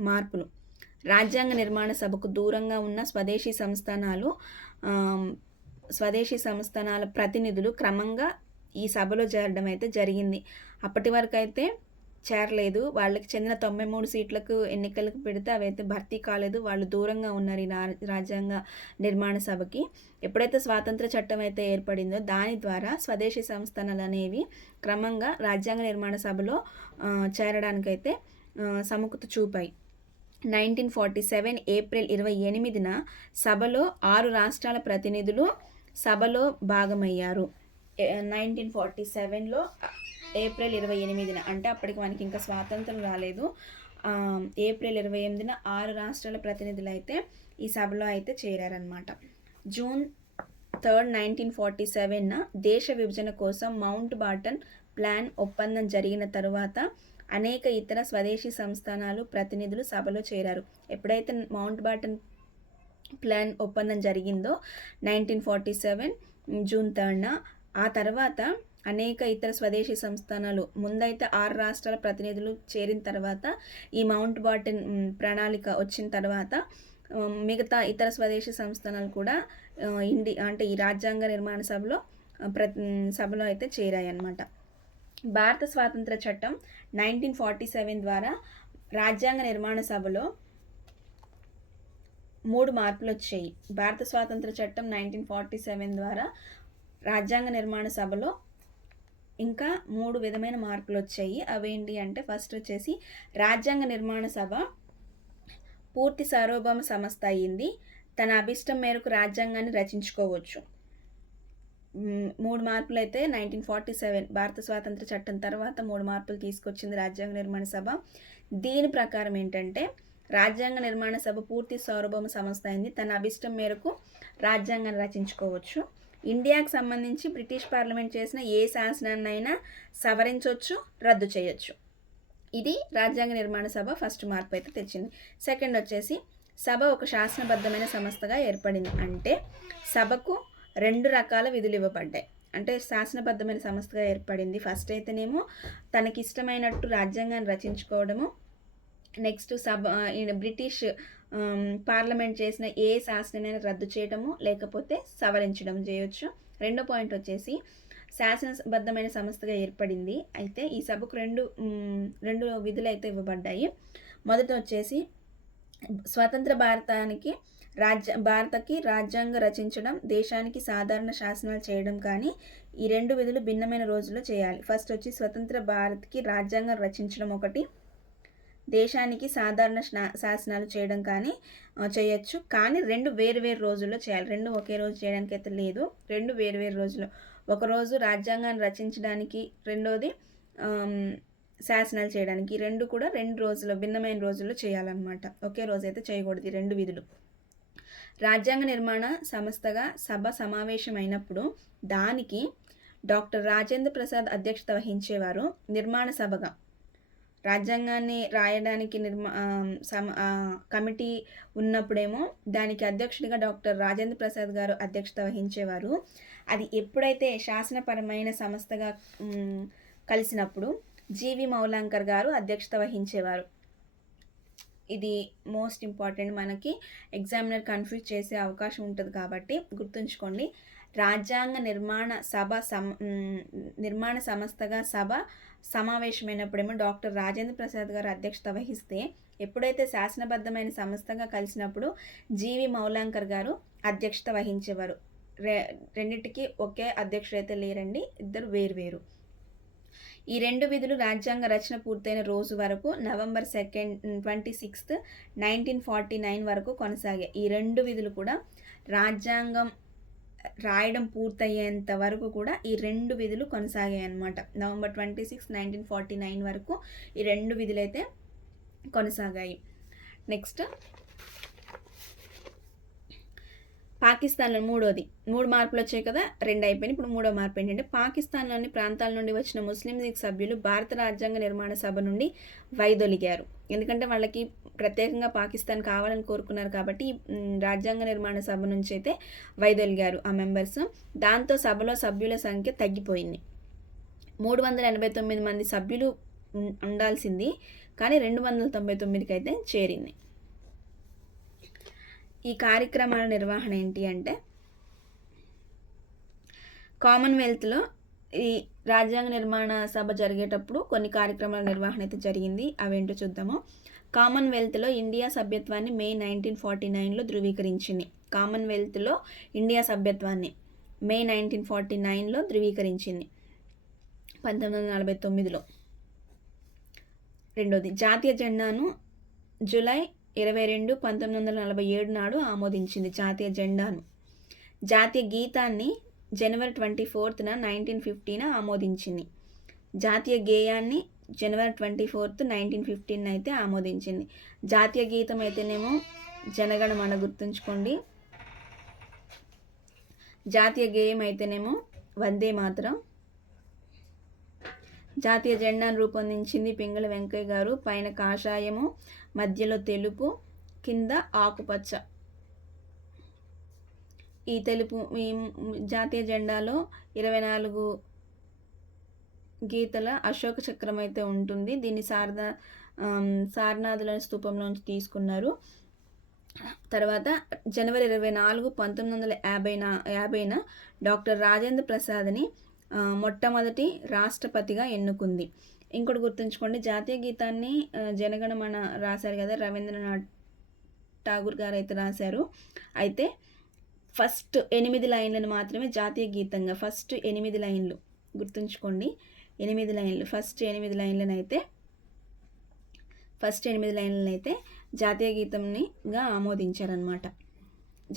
మార్పులు. రాజ్యాంగ నిర్మాణ సభకు దూరంగా ఉన్న స్వదేశీ సంస్థానాల ప్రతినిధులు క్రమంగా ఈ సభలో చేరడం అయితే జరిగింది. అప్పటి వరకు అయితే చేరలేదు. వాళ్ళకి చెందిన 93 సీట్లకు ఎన్నికలకు పెడితే అవైతే భర్తీ కాలేదు. వాళ్ళు దూరంగా ఉన్నారు ఈ రాజ్యాంగ నిర్మాణ సభకి. ఎప్పుడైతే స్వాతంత్ర చట్టం అయితే ఏర్పడిందో దాని ద్వారా స్వదేశీ సంస్థానాలు అనేవి క్రమంగా రాజ్యాంగ నిర్మాణ సభలో చేరడానికైతే సముఖత చూపాయి. 1947 ఏప్రిల్ 28న సభలో 6 రాష్ట్రాల ప్రతినిధులు సభలో భాగమయ్యారు. 1947లో ఏప్రిల్ 28న, అంటే అప్పటికి మనకి ఇంకా స్వాతంత్రం రాలేదు. ఏప్రిల్ 28న 6 రాష్ట్రాల ప్రతినిధులు అయితే ఈ సభలో అయితే చేరారనమాట. జూన్ 3, 1947న దేశ విభజన కోసం మౌంట్ బాటన్ ప్లాన్ ఒప్పందం జరిగిన తరువాత అనేక ఇతర స్వదేశీ సంస్థానాలు ప్రతినిధులు సభలో చేరారు. ఎప్పుడైతే మౌంట్ బాటన్ ప్లాన్ ఒప్పందం జరిగిందో 1947 జూన్ 3న, ఆ తర్వాత అనేక ఇతర స్వదేశీ సంస్థానాలు, ముందైతే 6 రాష్ట్రాల ప్రతినిధులు చేరిన తర్వాత ఈ మౌంట్ బాటన్ ప్రణాళిక వచ్చిన తర్వాత మిగతా ఇతర స్వదేశీ సంస్థానాలు కూడా అంటే ఈ రాజ్యాంగ నిర్మాణ సభలో అయితే చేరాయి అన్నమాట. భారత స్వాతంత్ర చట్టం 1947 ద్వారా రాజ్యాంగ నిర్మాణ సభలో 3 మార్పులు వచ్చాయి. భారత స్వాతంత్ర చట్టం 1947 ద్వారా రాజ్యాంగ నిర్మాణ సభలో ఇంకా 3 విధమైన మార్పులు వచ్చాయి. అవేంటి అంటే, ఫస్ట్ వచ్చేసి రాజ్యాంగ నిర్మాణ సభ పూర్తి సార్వభౌమ సంస్థ అయ్యింది. తన అభిష్టం మేరకు రాజ్యాంగాన్ని రచించుకోవచ్చు. 3 మార్పులు అయితే 1947 భారత స్వాతంత్ర చట్టం తర్వాత 3 మార్పులు తీసుకొచ్చింది రాజ్యాంగ నిర్మాణ సభ. దీని ప్రకారం ఏంటంటే, రాజ్యాంగ నిర్మాణ సభ పూర్తి సార్వభౌమ సంస్థ అయింది. తన అభిష్టం మేరకు రాజ్యాంగాన్ని రచించుకోవచ్చు. ఇండియాకు సంబంధించి బ్రిటిష్ పార్లమెంట్ చేసిన ఏ శాసనాన్నైనా సవరించవచ్చు, రద్దు చేయొచ్చు. ఇది రాజ్యాంగ నిర్మాణ సభ ఫస్ట్ మార్పు అయితే తెచ్చింది. సెకండ్ వచ్చేసి సభ ఒక శాసనబద్ధమైన సంస్థగా ఏర్పడింది. అంటే సభకు 2 రకాల విధులు ఇవ్వబడ్డాయి. అంటే శాసనబద్ధమైన సంస్థగా ఏర్పడింది. ఫస్ట్ అయితేనేమో తనకి ఇష్టమైనట్టు రాజ్యాంగాన్ని రచించుకోవడము, నెక్స్ట్ బ్రిటిష్ పార్లమెంట్ చేసిన ఏ శాసనమైనా రద్దు చేయడము లేకపోతే సవరించడం చేయొచ్చు. రెండో పాయింట్ వచ్చేసి శాసనబద్ధమైన సంస్థగా ఏర్పడింది. అయితే ఈ సభకు రెండు విధులు అయితే ఇవ్వబడ్డాయి. మొదట వచ్చేసి స్వతంత్ర భారతకి రాజ్యాంగం రచించడం, దేశానికి సాధారణ శాసనాలు చేయడం కానీ ఈ 2 విధులు భిన్నమైన రోజుల్లో చేయాలి. ఫస్ట్ వచ్చి స్వతంత్ర భారత్కి రాజ్యాంగం రచించడం ఒకటి, దేశానికి సాధారణ శాసనాలు చేయడం కానీ చేయొచ్చు. కానీ 2 వేరు రోజుల్లో చేయాలి. 2 ఒకే రోజు చేయడానికి అయితే లేదు. 2 వేరు రోజుల్లో, ఒకరోజు రాజ్యాంగాన్ని రచించడానికి, రెండోది శాసనాలు చేయడానికి. 2 కూడా 2 రోజుల్లో, భిన్నమైన రోజుల్లో చేయాలన్నమాట. ఒకే రోజు అయితే చేయకూడదు 2 విధులు. రాజ్యాంగ నిర్మాణ సంస్థగా సభ సమావేశమైనప్పుడు దానికి డాక్టర్ రాజేంద్ర ప్రసాద్ అధ్యక్షత వహించేవారు. నిర్మాణ సభగా రాజ్యాంగాన్ని రాయడానికి కమిటీ ఉన్నప్పుడేమో దానికి అధ్యక్షుడిగా డాక్టర్ రాజేంద్ర ప్రసాద్ గారు అధ్యక్షత వహించేవారు. అది ఎప్పుడైతే శాసనపరమైన సంస్థగా కలిసినప్పుడు జీవి మౌలాంకర్ గారు అధ్యక్షత వహించేవారు. ఇది మోస్ట్ ఇంపార్టెంట్, మనకి ఎగ్జామినర్ కన్ఫ్యూజ్ చేసే అవకాశం ఉంటుంది కాబట్టి గుర్తుంచుకోండి. రాజ్యాంగ నిర్మాణ సంస్థగా సభ సమావేశమైనప్పుడేమో డాక్టర్ రాజేంద్ర ప్రసాద్ గారు అధ్యక్షత వహిస్తే, ఎప్పుడైతే శాసనబద్ధమైన సంస్థగా కలిసినప్పుడు జీవి మౌలాంకర్ గారు అధ్యక్షత వహించేవారు. రెండింటికి ఒకే అధ్యక్షుడు అయితే లేరండి, ఇద్దరు వేరు. ఈ 2 విధులు రాజ్యాంగ రచన పూర్తయిన రోజు వరకు నవంబర్ 26, 1949 వరకు కొనసాగాయి. ఈ 2 విధులు కూడా రాజ్యాంగం రాయడం పూర్తయ్యేంత వరకు కూడా ఈ 2 విధులు కొనసాగాయి అన్నమాట. నవంబర్ 26, 1949 వరకు ఈ 2 విధులు అయితే కొనసాగాయి. నెక్స్ట్ పాకిస్తాన్లో 3 మార్పులు వచ్చాయి కదా, 2 అయిపోయినాయి. ఇప్పుడు 3వ మార్పు ఏంటంటే, పాకిస్తాన్లోని ప్రాంతాల నుండి వచ్చిన ముస్లిం లీగ్ సభ్యులు భారత రాజ్యాంగ నిర్మాణ సభ నుండి వైదొలిగారు. ఎందుకంటే వాళ్ళకి ప్రత్యేకంగా పాకిస్తాన్ కావాలని కోరుకున్నారు కాబట్టి రాజ్యాంగ నిర్మాణ సభ నుంచి అయితే వైదొలిగారు ఆ మెంబర్స్. దాంతో సభలో సభ్యుల సంఖ్య తగ్గిపోయింది. 389 మంది సభ్యులు ఉండాల్సింది, కానీ 299కి అయితే చేరింది. ఈ కార్యక్రమాల నిర్వహణ ఏంటి అంటే, కామన్వెల్త్లో ఈ రాజ్యాంగ నిర్మాణ సభ జరిగేటప్పుడు కొన్ని కార్యక్రమాల నిర్వహణ అయితే జరిగింది. అవేంటో చూద్దాము. కామన్వెల్త్లో ఇండియా సభ్యత్వాన్ని మే 1949లో ధృవీకరించింది. కామన్వెల్త్లో ఇండియా సభ్యత్వాన్ని మే 1949లో ధృవీకరించింది, 1949లో. రెండోది, జాతీయ జెండాను జూలై 22, 1947 నాడు ఆమోదించింది. జాతీయ జెండాను. జాతీయ గీతాన్ని జనవరి 24న 1950న ఆమోదించింది. జాతీయ గేయాన్ని జనవరి 24, 1915 అయితే ఆమోదించింది. జాతీయ గీతం అయితేనేమో జనగణమన, గుర్తుంచుకోండి. జాతీయ గేయం అయితేనేమో వందే మాతరం. జాతీయ జెండాను రూపొందించింది పింగళ వెంకయ్య గారు. పైన కాషాయము, మధ్యలో తెలుపు, కింద ఆకుపచ్చ. ఈ జాతీయ జెండాలో 24 గీతల అశోక చక్రం అయితే ఉంటుంది. దీన్ని సారనాథుల స్తూపంలోంచి తీసుకున్నారు. తర్వాత జనవరి 24, 1950న డాక్టర్ రాజేంద్ర ప్రసాద్ని మొట్టమొదటి రాష్ట్రపతిగా ఎన్నుకుంది. ఇంకోటి గుర్తుంచుకోండి, జాతీయ గీతాన్ని జనగణమన రాశారు కదా, రవీంద్రనాథ్ ఠాగూర్ గారు అయితే రాశారు. అయితే ఫస్ట్ 8 లైన్లను మాత్రమే జాతీయ గీతంగా, ఫస్ట్ 8 లైన్లు గుర్తుంచుకోండి, 8 లైన్లు, ఫస్ట్ 8 లైన్లను అయితే జాతీయ గీతంగా ఆమోదించారనమాట.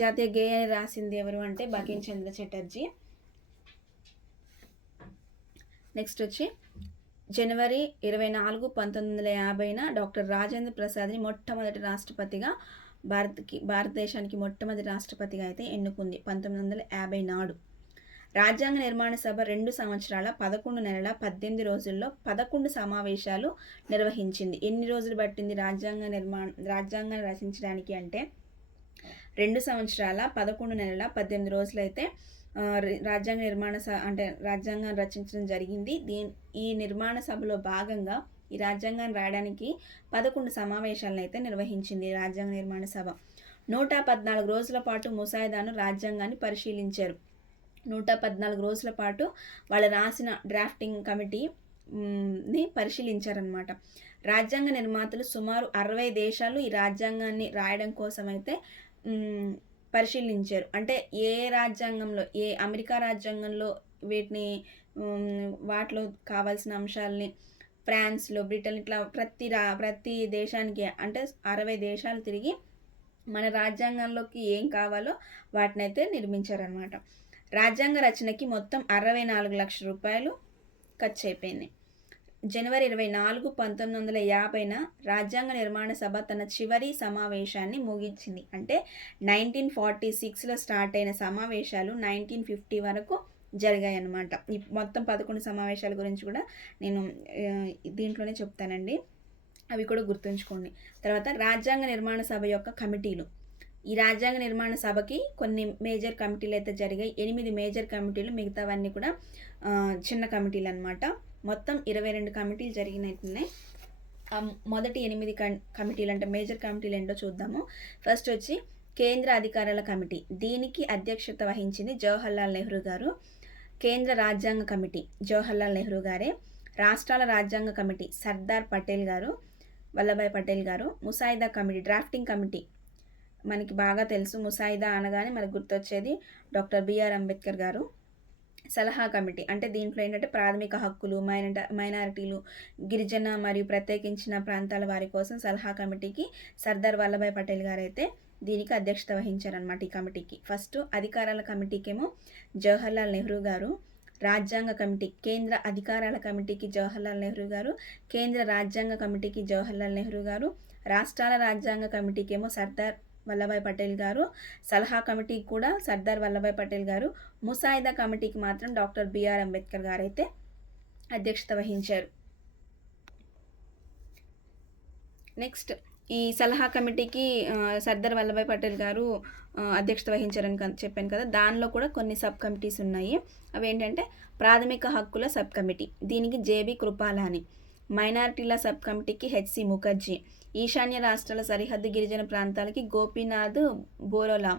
జాతీయ గేయాన్ని రాసింది ఎవరు అంటే బంకిం చంద్ర చటర్జీ. నెక్స్ట్ వచ్చి జనవరి 24, 1950న డాక్టర్ రాజేంద్ర ప్రసాద్ని మొట్టమొదటి రాష్ట్రపతిగా భారతదేశానికి మొట్టమొదటి రాష్ట్రపతిగా అయితే ఎన్నుకుంది 1950 నాడు. రాజ్యాంగ నిర్మాణ సభ 2 సంవత్సరాల 11 నెలల 18 రోజుల్లో 11 సమావేశాలు నిర్వహించింది. ఎన్ని రోజులు పట్టింది రాజ్యాంగాన్ని రచించడానికి అంటే 2 సంవత్సరాల 11 నెలల 18 రోజులు అయితే రాజ్యాంగ రాజ్యాంగాన్ని రచించడం జరిగింది. ఈ నిర్మాణ సభలో భాగంగా ఈ రాజ్యాంగాన్ని రాయడానికి 11 సమావేశాలను అయితే నిర్వహించింది రాజ్యాంగ నిర్మాణ సభ. 114 రోజుల పాటు ముసాయిదాను రాజ్యాంగాన్ని పరిశీలించారు. 114 రోజుల పాటు వాళ్ళు రాసిన డ్రాఫ్టింగ్ కమిటీని పరిశీలించారనమాట. రాజ్యాంగ నిర్మాతలు సుమారు 60 దేశాలు ఈ రాజ్యాంగాన్ని రాయడం కోసం అయితే పరిశీలించారు. అంటే ఏ రాజ్యాంగంలో, అమెరికా రాజ్యాంగంలో వాటిలో కావాల్సిన అంశాలని, ఫ్రాన్స్లో, బ్రిటన్, ఇట్లా ప్రతి దేశానికి అంటే 60 దేశాలు తిరిగి మన రాజ్యాంగంలోకి ఏం కావాలో వాటినైతే నిర్మించారనమాట. రాజ్యాంగ రచనకి మొత్తం 64 లక్షల రూపాయలు ఖర్చు అయిపోయింది. జనవరి 24, 1950న రాజ్యాంగ నిర్మాణ సభ తన చివరి సమావేశాన్ని ముగించింది. అంటే 1946లో స్టార్ట్ అయిన సమావేశాలు 1950 వరకు జరిగాయి అన్నమాట. ఈ మొత్తం 11 సమావేశాల గురించి కూడా నేను దీంట్లోనే చెప్తానండి, అవి కూడా గుర్తుంచుకోండి. తర్వాత రాజ్యాంగ నిర్మాణ సభ యొక్క కమిటీలు. ఈ రాజ్యాంగ నిర్మాణ సభకి కొన్ని మేజర్ కమిటీలు అయితే జరిగాయి. 8 మేజర్ కమిటీలు, మిగతావన్నీ కూడా చిన్న కమిటీలు అనమాట. మొత్తం 22 కమిటీలు జరిగినట్టున్నాయి. మొదటి 8 కమిటీలు అంటే మేజర్ కమిటీలు ఏంటో చూద్దాము. ఫస్ట్ వచ్చి కేంద్ర అధికారాల కమిటీ. దీనికి అధ్యక్షత వహించింది జవహర్లాల్ నెహ్రూ గారు. కేంద్ర రాజ్యాంగ కమిటీ జవహర్లాల్ నెహ్రూ గారే. రాష్ట్రాల రాజ్యాంగ కమిటీ సర్దార్ పటేల్ గారు, వల్లభాయ్ పటేల్ గారు. ముసాయిదా కమిటీ, డ్రాఫ్టింగ్ కమిటీ మనకి బాగా తెలుసు. ముసాయిదా అనగానే మనకు గుర్తొచ్చేది డాక్టర్ బిఆర్ అంబేద్కర్ గారు. సలహా కమిటీ అంటే దీంట్లో ఏంటంటే ప్రాథమిక హక్కులు, మైనారిటీలు, గిరిజన మరియు ప్రత్యేకించిన ప్రాంతాల వారి కోసం సలహా కమిటీకి సర్దార్ వల్లభాయ్ పటేల్ గారు అయితే దీనికి అధ్యక్షత వహించారనమాట. ఈ కమిటీకి ఫస్ట్ అధికారాల కమిటీకేమో జవహర్లాల్ నెహ్రూ గారు. రాజ్యాంగ కమిటీ, కేంద్ర అధికారాల కమిటీకి జవహర్లాల్ నెహ్రూ గారు. కేంద్ర రాజ్యాంగ కమిటీకి జవహర్లాల్ నెహ్రూ గారు. రాష్ట్రాల రాజ్యాంగ కమిటీకేమో సర్దార్ వల్లభాయ్ పటేల్ గారు. సలహా కమిటీకి కూడా సర్దార్ వల్లభాయ్ పటేల్ గారు. ముసాయిదా కమిటీకి మాత్రం డాక్టర్ బిఆర్ అంబేద్కర్ గారు అయితే అధ్యక్షత వహించారు. నెక్స్ట్ ఈ సలహా కమిటీకి సర్దార్ వల్లభాయ్ పటేల్ గారు అధ్యక్షత వహించారని చెప్పాను కదా, దానిలో కూడా కొన్ని సబ్ కమిటీస్ ఉన్నాయి. అవి ఏంటంటే ప్రాథమిక హక్కుల సబ్ కమిటీ, దీనికి జేబీ కృపాలాని. మైనారిటీల సబ్ కమిటీకి హెచ్సి ముఖర్జీ. ఈశాన్య రాష్ట్రాల సరిహద్దు గిరిజన ప్రాంతాలకి గోపీనాథ్ బోరోలా.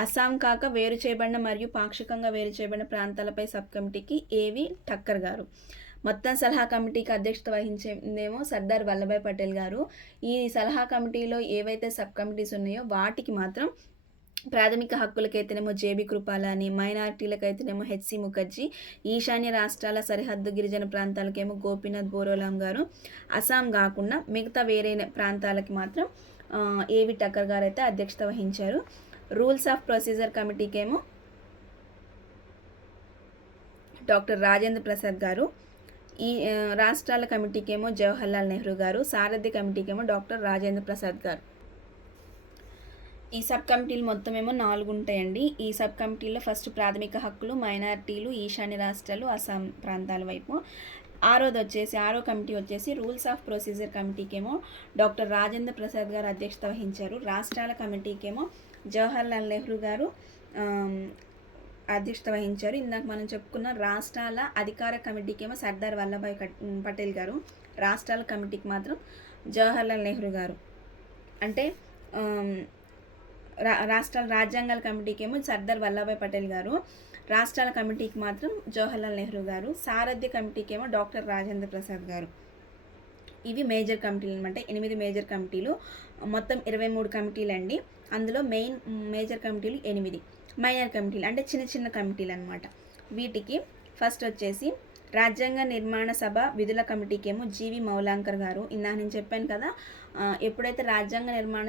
అస్సాం కాక వేరు చేయబడిన మరియు పాక్షికంగా వేరు చేయబడిన ప్రాంతాలపై సబ్ కమిటీకి ఏవి ఠక్కర్ గారు. మొత్తం సలహా కమిటీకి అధ్యక్షత వహించేదేమో సర్దార్ వల్లభాయ్ పటేల్ గారు. ఈ సలహా కమిటీలో ఏవైతే సబ్ కమిటీస్ ఉన్నాయో వాటికి మాత్రం ప్రాథమిక హక్కులకైతేనేమో జేబీ కృపాలాని, మైనారిటీలకైతేనేమో హెచ్సి ముఖర్జీ, ఈశాన్య రాష్ట్రాల సరిహద్దు గిరిజన ప్రాంతాలకేమో గోపీనాథ్ బోరోలాం గారు, అస్సాం కాకుండా మిగతా వేరే ప్రాంతాలకి మాత్రం ఏవి ఠక్కర్ గారు అయితే అధ్యక్షత వహించారు. రూల్స్ ఆఫ్ ప్రొసీజర్ కమిటీకేమో డాక్టర్ రాజేంద్ర ప్రసాద్ గారు, ఈ రాష్ట్రాల కమిటీకేమో జవహర్లాల్ నెహ్రూ గారు, సారథ్య కమిటీకేమో డాక్టర్ రాజేంద్ర ప్రసాద్ గారు. ఈ సబ్ కమిటీలు మొత్తం ఏమో 4 ఉంటాయండి. ఈ సబ్ కమిటీలో ఫస్ట్ ప్రాథమిక హక్కులు, మైనారిటీలు, ఈశాన్య రాష్ట్రాలు, అస్సాం ప్రాంతాల వైపు. ఆరో కమిటీ వచ్చేసి రూల్స్ ఆఫ్ ప్రొసీజర్ కమిటీకేమో డాక్టర్ రాజేంద్ర ప్రసాద్ గారు అధ్యక్షత వహించారు. రాష్ట్రాల కమిటీకేమో జవహర్లాల్ నెహ్రూ గారు అధ్యక్షత వహించారు. ఇందాక మనం చెప్పుకున్న రాష్ట్రాల అధికార కమిటీకేమో సర్దార్ వల్లభాయ్ పటేల్ గారు, రాష్ట్రాల కమిటీకి మాత్రం జవహర్లాల్ నెహ్రూ గారు. అంటే రాష్ట్రాల రాజ్యాంగాల కమిటీకేమో సర్దార్ వల్లభాయ్ పటేల్ గారు, రాష్ట్రాల కమిటీకి మాత్రం జవహర్లాల్ నెహ్రూ గారు, సారథ్య కమిటీకేమో డాక్టర్ రాజేంద్ర ప్రసాద్ గారు. ఇవి మేజర్ కమిటీలు అనమాట. 8 మేజర్ కమిటీలు, మొత్తం 23 కమిటీలు అండి. అందులో మేజర్ కమిటీలు 8, మైనర్ కమిటీలు అంటే చిన్న చిన్న కమిటీలు అనమాట. వీటికి ఫస్ట్ వచ్చేసి రాజ్యాంగ నిర్మాణ సభ విధుల కమిటీకేమో జీవి మౌలాంకర్ గారు. ఇందాక నేను చెప్పాను కదా, ఎప్పుడైతే రాజ్యాంగ నిర్మాణ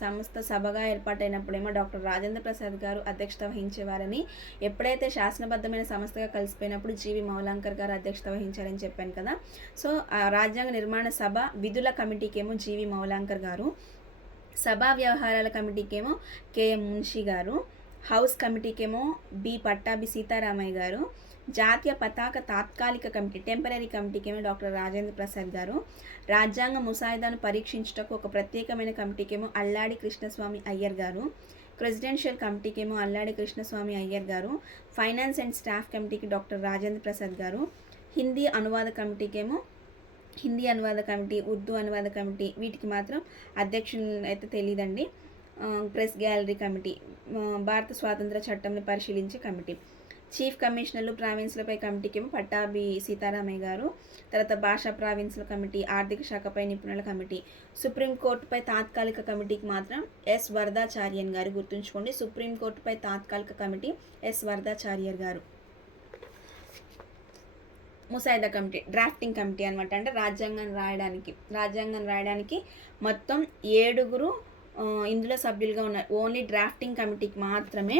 సంస్థ సభగా ఏర్పాటైనప్పుడేమో డాక్టర్ రాజేంద్ర ప్రసాద్ గారు అధ్యక్షత వహించేవారని, ఎప్పుడైతే శాసనబద్ధమైన సంస్థగా కలిసిపోయినప్పుడు జీవి మౌలాంకర్ గారు అధ్యక్షత వహించారని చెప్పాను కదా. సో రాజ్యాంగ నిర్మాణ సభ విధుల కమిటీకేమో జీవి మౌలాంకర్ గారు, సభా వ్యవహారాల కమిటీకేమో కేఎం మున్షి గారు, హౌస్ కమిటీకేమో బి పట్టాభి సీతారామయ్య గారు, జాతీయ పతాక తాత్కాలిక కమిటీ టెంపరీ కమిటీకేమో డాక్టర్ రాజేంద్ర ప్రసాద్ గారు, రాజ్యాంగ ముసాయిదాను పరీక్షించుటకు ఒక ప్రత్యేకమైన కమిటీకేమో అల్లాడి కృష్ణస్వామి అయ్యర్ గారు, ప్రెసిడెన్షియల్ కమిటీకేమో అల్లాడి కృష్ణస్వామి అయ్యర్ గారు, ఫైనాన్స్ అండ్ స్టాఫ్ కమిటీకి డాక్టర్ రాజేంద్ర ప్రసాద్ గారు, హిందీ అనువాద కమిటీ, ఉర్దూ అనువాద కమిటీ, వీటికి మాత్రం అధ్యక్షులు అయితే తెలియదండి. ప్రెస్ గ్యాలరీ కమిటీ, భారత స్వాతంత్ర చట్టంని పరిశీలించే కమిటీ, చీఫ్ కమిషనర్లు ప్రావిన్స్లపై కమిటీకేమో పట్టాభి సీతారామయ్య గారు, తర్వాత భాషా ప్రావిన్స్ల కమిటీ, ఆర్థిక శాఖపై నిపుణుల కమిటీ, సుప్రీంకోర్టుపై తాత్కాలిక కమిటీకి మాత్రం ఎస్ వరదాచార్యన్ గారు. గుర్తుంచుకోండి, సుప్రీంకోర్టుపై తాత్కాలిక కమిటీ ఎస్ వరదాచార్యర్ గారు. ముసాయిదా కమిటీ డ్రాఫ్టింగ్ కమిటీ అనమాట. అంటే రాజ్యాంగం రాయడానికి మొత్తం 7 ఇందులో సభ్యులుగా ఉన్నారు. ఓన్లీ డ్రాఫ్టింగ్ కమిటీకి మాత్రమే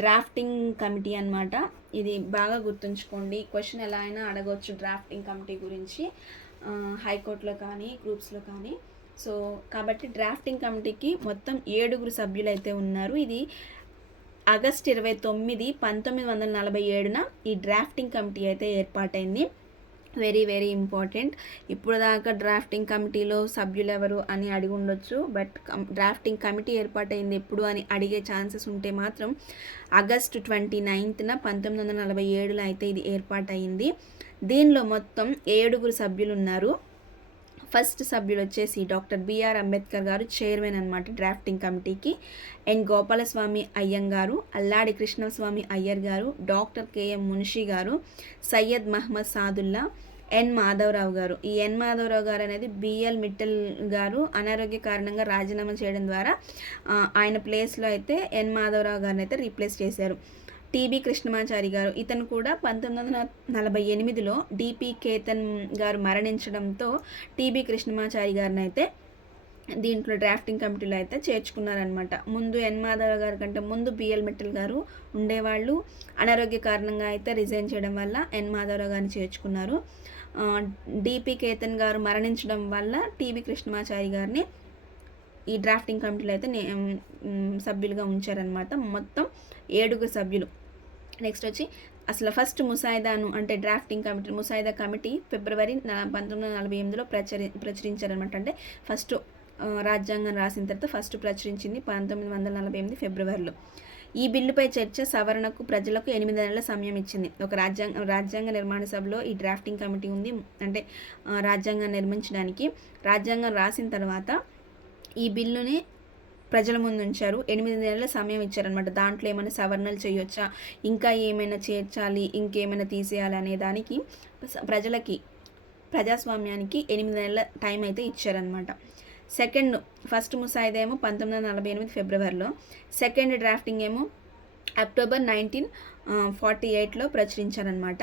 డ్రాఫ్టింగ్ కమిటీ అనమాట. ఇది బాగా గుర్తుంచుకోండి, క్వశ్చన్ ఎలా అయినా అడగవచ్చు డ్రాఫ్టింగ్ కమిటీ గురించి హైకోర్టులో కానీ గ్రూప్స్లో కానీ. సో కాబట్టి డ్రాఫ్టింగ్ కమిటీకి మొత్తం 7 సభ్యులు అయితే ఉన్నారు. ఇది ఆగస్టు 29, 1947 ఈ డ్రాఫ్టింగ్ కమిటీ అయితే ఏర్పాటైంది. Very very important. ఇప్పుడు దాకా డ్రాఫ్టింగ్ కమిటీలో సభ్యులు ఎవరు అని అడిగి ఉండొచ్చు, బట్ డ్రాఫ్టింగ్ కమిటీ ఏర్పాటైంది ఎప్పుడు అని అడిగే ఛాన్సెస్ ఉంటే మాత్రం ఆగస్టు 29, 1947 అయితే ఇది ఏర్పాటైంది. దీనిలో మొత్తం 7 సభ్యులు ఉన్నారు. ఫస్ట్ సభ్యులు వచ్చేసి డాక్టర్ బిఆర్ అంబేద్కర్ గారు, చైర్మన్ అనమాట డ్రాఫ్టింగ్ కమిటీకి. ఎన్ గోపాలస్వామి అయ్యంగారు, అల్లాడి కృష్ణస్వామి అయ్యర్ గారు, డాక్టర్ కేఎం మున్షి గారు, సయ్యద్ మహమ్మద్ సాదుల్లా, ఎన్ మాధవరావు గారు. ఈ ఎన్ మాధవరావు గారు అనేది బిఎల్ మిట్టల్ గారు అనారోగ్య కారణంగా రాజీనామా చేయడం ద్వారా ఆయన ప్లేస్లో అయితే ఎన్ మాధవరావు గారిని అయితే రీప్లేస్ చేశారు. టీబీ కృష్ణమాచారి గారు, ఇతను కూడా 1948లో డిపి కేతన్ గారు మరణించడంతో టీబీ కృష్ణమాచారి గారిని అయితే దీంట్లో డ్రాఫ్టింగ్ కమిటీలో అయితే చేర్చుకున్నారనమాట. ముందు ఎన్ మాధవ్ గారి కంటే ముందు బిఎల్ మిట్టల్ గారు ఉండేవాళ్ళు. అనారోగ్య కారణంగా అయితే రిజైన్ చేయడం వల్ల ఎన్ మాధవరావు గారిని చేర్చుకున్నారు. డిపి కేతన్ గారు మరణించడం వల్ల టీబీ కృష్ణమాచారి గారిని ఈ డ్రాఫ్టింగ్ కమిటీలో అయితే సభ్యులుగా ఉంచారనమాట. మొత్తం 7 సభ్యులు. నెక్స్ట్ వచ్చి అసలు ఫస్ట్ ముసాయిదాను అంటే డ్రాఫ్టింగ్ కమిటీ ముసాయిదా కమిటీ ఫిబ్రవరి 1948లో ప్రచురించారనమాట. అంటే ఫస్ట్ రాజ్యాంగం రాసిన తర్వాత ఫస్ట్ ప్రచురించింది 1948 ఫిబ్రవరిలో. ఈ బిల్లుపై చర్చ సవరణకు ప్రజలకు 8 నెలల సమయం ఇచ్చింది. ఒక రాజ్యాంగ నిర్మాణ సభలో ఈ డ్రాఫ్టింగ్ కమిటీ ఉంది. అంటే రాజ్యాంగం నిర్మించడానికి రాజ్యాంగం రాసిన తర్వాత ఈ బిల్లుని ప్రజల ముందు ఉంచారు. 8 నెలల సమయం ఇచ్చారనమాట. దాంట్లో ఏమైనా సవరణలు చేయొచ్చా, ఇంకా ఏమైనా చేర్చాలి, ఇంకేమైనా తీసేయాలి అనే దానికి ప్రజాస్వామ్యానికి 8 నెలల టైం అయితే ఇచ్చారనమాట. ఫస్ట్ ముసాయిదా ఏమో 1948 ఫిబ్రవరిలో, సెకండ్ డ్రాఫ్టింగ్ ఏమో అక్టోబర్ 1948లో ప్రచురించారనమాట.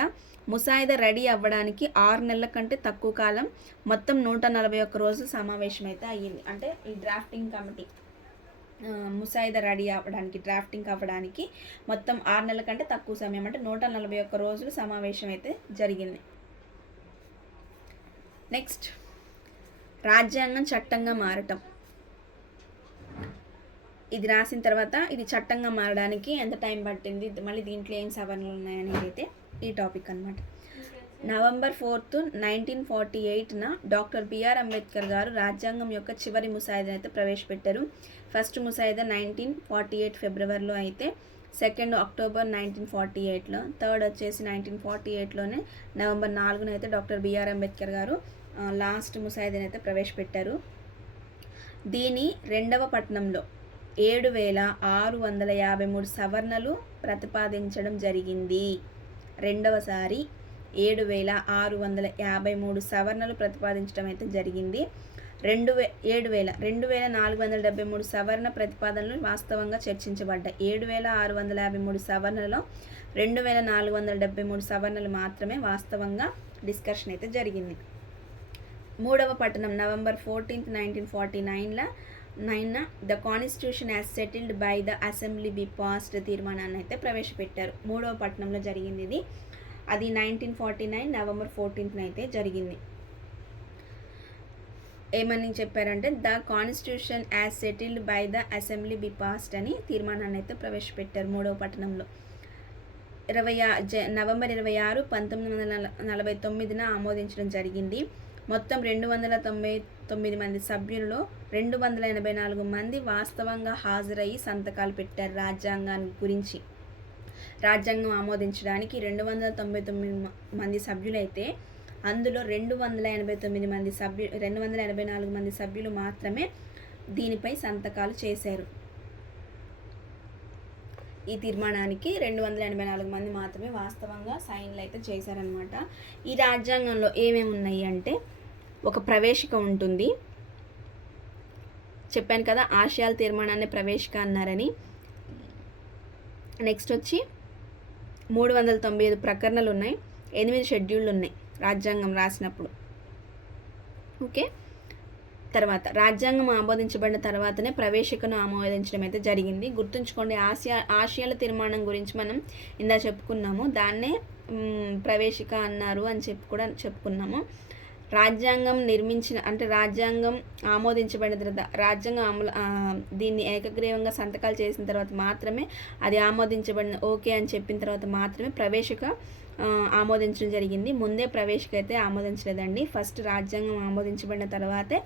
ముసాయిదా రెడీ అవ్వడానికి 6 నెలల కంటే తక్కువ కాలం, మొత్తం 141 రోజులు సమావేశం అయితే అయ్యింది. అంటే ఈ డ్రాఫ్టింగ్ కమిటీ ముసాయిదా రెడీ అవ్వడానికి, డ్రాఫ్టింగ్ అవ్వడానికి మొత్తం 6 నెలల కంటే తక్కువ సమయం, అంటే 141 రోజులు సమావేశం అయితే జరిగింది. నెక్స్ట్, రాజ్యాంగం చట్టంగా మారటం. ఇది రాసిన తర్వాత ఇది చట్టంగా మారడానికి ఎంత టైం పట్టింది, మళ్ళీ దీంట్లో ఏం సవరణలు ఉన్నాయనేది అయితే ఈ టాపిక్ అనమాట. నవంబర్ 4, 1948న డాక్టర్ బిఆర్ అంబేద్కర్ గారు రాజ్యాంగం యొక్క చివరి ముసాయిదా అయితే ప్రవేశపెట్టారు. ఫస్ట్ ముసాయిదా 1948 ఫిబ్రవరిలో అయితే, సెకండ్ అక్టోబర్ 1948లో, థర్డ్ వచ్చేసి 1948లోనే నవంబర్ 4న అయితే డాక్టర్ బిఆర్ అంబేద్కర్ గారు లాస్ట్ ముసాయిదాని అయితే ప్రవేశపెట్టారు. దీని రెండవ పట్టణంలో 7,653 సవరణలు ప్రతిపాదించడం జరిగింది. రెండవసారి 7,653 సవరణలు ప్రతిపాదించడం అయితే జరిగింది. 7,473 సవరణ ప్రతిపాదనలు వాస్తవంగా చర్చించబడ్డాయి. 7,653 సవరణలో 2,473 సవరణలు మాత్రమే వాస్తవంగా డిస్కషన్ అయితే జరిగింది. మూడవ పట్టణం నవంబర్ 14, 1949న the constitution as settled by the assembly be passed తీర్మానాన్ని అయితే ప్రవేశపెట్టారు. మూడవ పట్టణంలో జరిగింది ఇది. అది 1949 నవంబర్ 14న అయితే జరిగింది. ఏమని చెప్పారంటే, the constitution as settled by the assembly be passed అని తీర్మానాన్ని అయితే ప్రవేశపెట్టారు మూడవ పట్టణంలో. నవంబర్ 26, 1949న ఆమోదించడం జరిగింది. మొత్తం 299 మంది సభ్యులలో 284 మంది వాస్తవంగా హాజరయ్యి సంతకాలు పెట్టారు. రాజ్యాంగాన్ని గురించి, రాజ్యాంగం ఆమోదించడానికి 299 మంది సభ్యులైతే, అందులో 284 మంది సభ్యులు మాత్రమే దీనిపై సంతకాలు చేశారు. ఈ తీర్మానానికి 284 మంది మాత్రమే వాస్తవంగా సైన్లు అయితే చేశారనమాట. ఈ రాజ్యాంగంలో ఏమేమి ఉన్నాయి అంటే, ఒక ప్రవేశిక ఉంటుంది. చెప్పాను కదా, ఆశయాల తీర్మానాన్ని ప్రవేశిక అన్నారని. నెక్స్ట్ వచ్చి 395 ప్రకరణలు ఉన్నాయి, 8 షెడ్యూళ్ళు ఉన్నాయి రాజ్యాంగం రాసినప్పుడు. ఓకే, తర్వాత రాజ్యాంగం ఆమోదించబడిన తర్వాతనే ప్రవేశికను ఆమోదించడం అయితే జరిగింది. గుర్తుంచుకోండి, ఆశయాల తీర్మానం గురించి మనం ఇందా చెప్పుకున్నాము, దాన్నే ప్రవేశిక అన్నారు అని చెప్పుకున్నాము. రాజ్యాంగం రాజ్యాంగం ఆమోదించబడిన తర్వాత, రాజ్యాంగం దీన్ని ఏకగ్రీవంగా సంతకాలు చేసిన తర్వాత మాత్రమే, అది ఆమోదించబడిన ఓకే అని చెప్పిన తర్వాత మాత్రమే ప్రవేశిక ఆమోదించడం జరిగింది. ముందే ప్రవేశిక అయితే ఆమోదించలేదండి. ఫస్ట్ రాజ్యాంగం ఆమోదించబడిన తర్వాతే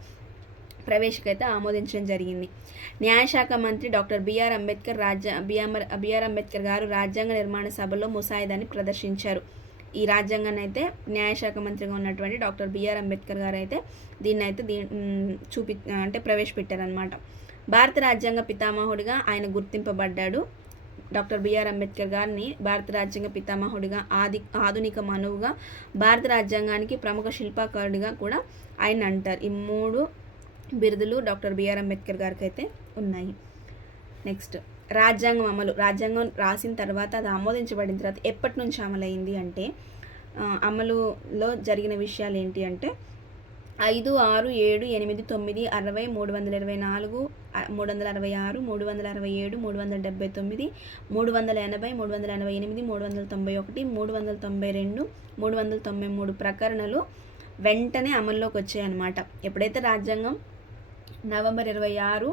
ప్రవేశిక అయితే ఆమోదించడం జరిగింది. న్యాయశాఖ మంత్రి డాక్టర్ బిఆర్ అంబేద్కర్ గారు రాజ్యాంగ నిర్మాణ సభలో ముసాయిదాని ప్రదర్శించారు. ఈ రాజ్యాంగాన్ని అయితే న్యాయశాఖ మంత్రిగా ఉన్నటువంటి డాక్టర్ బిఆర్ అంబేద్కర్ గారు అయితే దీన్ని అయితే ప్రవేశపెట్టారనమాట. భారత రాజ్యాంగ పితామహుడిగా ఆయన గుర్తింపబడ్డాడు. డాక్టర్ బిఆర్ అంబేద్కర్ గారిని భారత రాజ్యాంగ పితామహుడిగా, ఆధునిక మనువుగా, భారత రాజ్యాంగానికి ప్రముఖ శిల్పకారుడిగా కూడా ఆయన అంటారు. ఈ 3 బిరుదులు డాక్టర్ బిఆర్ అంబేద్కర్ గారికి అయితే ఉన్నాయి. నెక్స్ట్, రాజ్యాంగం అమలు. రాజ్యాంగం రాసిన తర్వాత, అది ఆమోదించబడిన తర్వాత ఎప్పటి నుంచి అమలైంది అంటే, అమలులో జరిగిన విషయాలు ఏంటి అంటే, 5, 6, 7, 8, 9, 60, 324, 366, 367, 379, 380, 388, 391, 392, 393 ప్రకరణలు వెంటనే అమల్లోకి వచ్చాయన్నమాట. ఎప్పుడైతే రాజ్యాంగం నవంబర్ 26,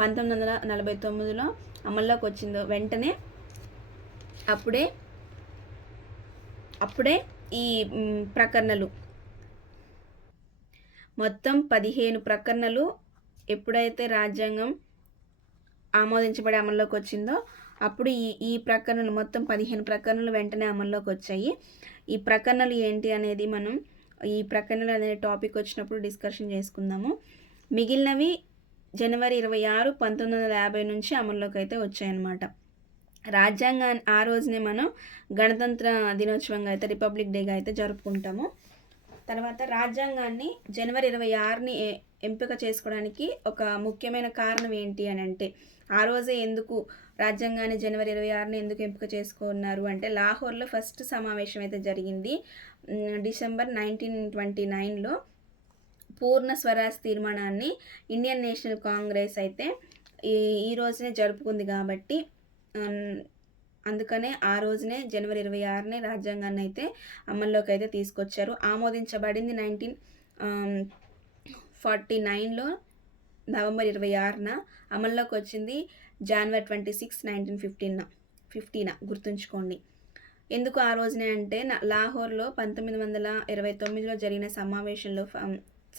1949లో అమల్లోకి వచ్చిందో వెంటనే అప్పుడే ఈ ప్రకరణలు మొత్తం 15 ప్రకరణలు ఎప్పుడైతే రాజ్యాంగం ఆమోదించబడి అమల్లోకి వచ్చిందో అప్పుడు ఈ ప్రకరణలు మొత్తం 15 ప్రకరణలు వెంటనే అమల్లోకి వచ్చాయి. ఈ ప్రకరణలు ఏంటి అనేది ఈ ప్రకరణలు అనే టాపిక్ వచ్చినప్పుడు డిస్కషన్ చేసుకుందాము. మిగిలినవి జనవరి 26, 1950 నుంచి అమల్లోకి అయితే వచ్చాయన్నమాట. రాజ్యాంగాన్ని ఆ రోజునే మనం గణతంత్ర దినోత్సవంగా అయితే రిపబ్లిక్ డేగా అయితే జరుపుకుంటాము. తర్వాత రాజ్యాంగాన్ని జనవరి 26ని ఎంపిక చేసుకోవడానికి ఒక ముఖ్యమైన కారణం ఏంటి అని అంటే, ఆ రోజే ఎందుకు రాజ్యాంగాన్ని జనవరి 26ని ఎందుకు ఎంపిక చేసుకున్నారు అంటే, లాహోర్లో ఫస్ట్ సమావేశం అయితే జరిగింది. డిసెంబర్ 1929లో పూర్ణ స్వరాజ్ తీర్మానాన్ని ఇండియన్ నేషనల్ కాంగ్రెస్ అయితే ఈ రోజునే జరుపుకుంది కాబట్టి అందుకనే ఆ రోజునే జనవరి 26ని రాజ్యాంగాన్ని అయితే అమల్లోకి అయితే తీసుకొచ్చారు. ఆమోదించబడింది 1949లో నవంబర్ 26న, అమల్లోకి వచ్చింది జనవరి 26, 1915 గుర్తుంచుకోండి. ఎందుకు ఆ రోజునే అంటే లాహోర్లో 1929లో జరిగిన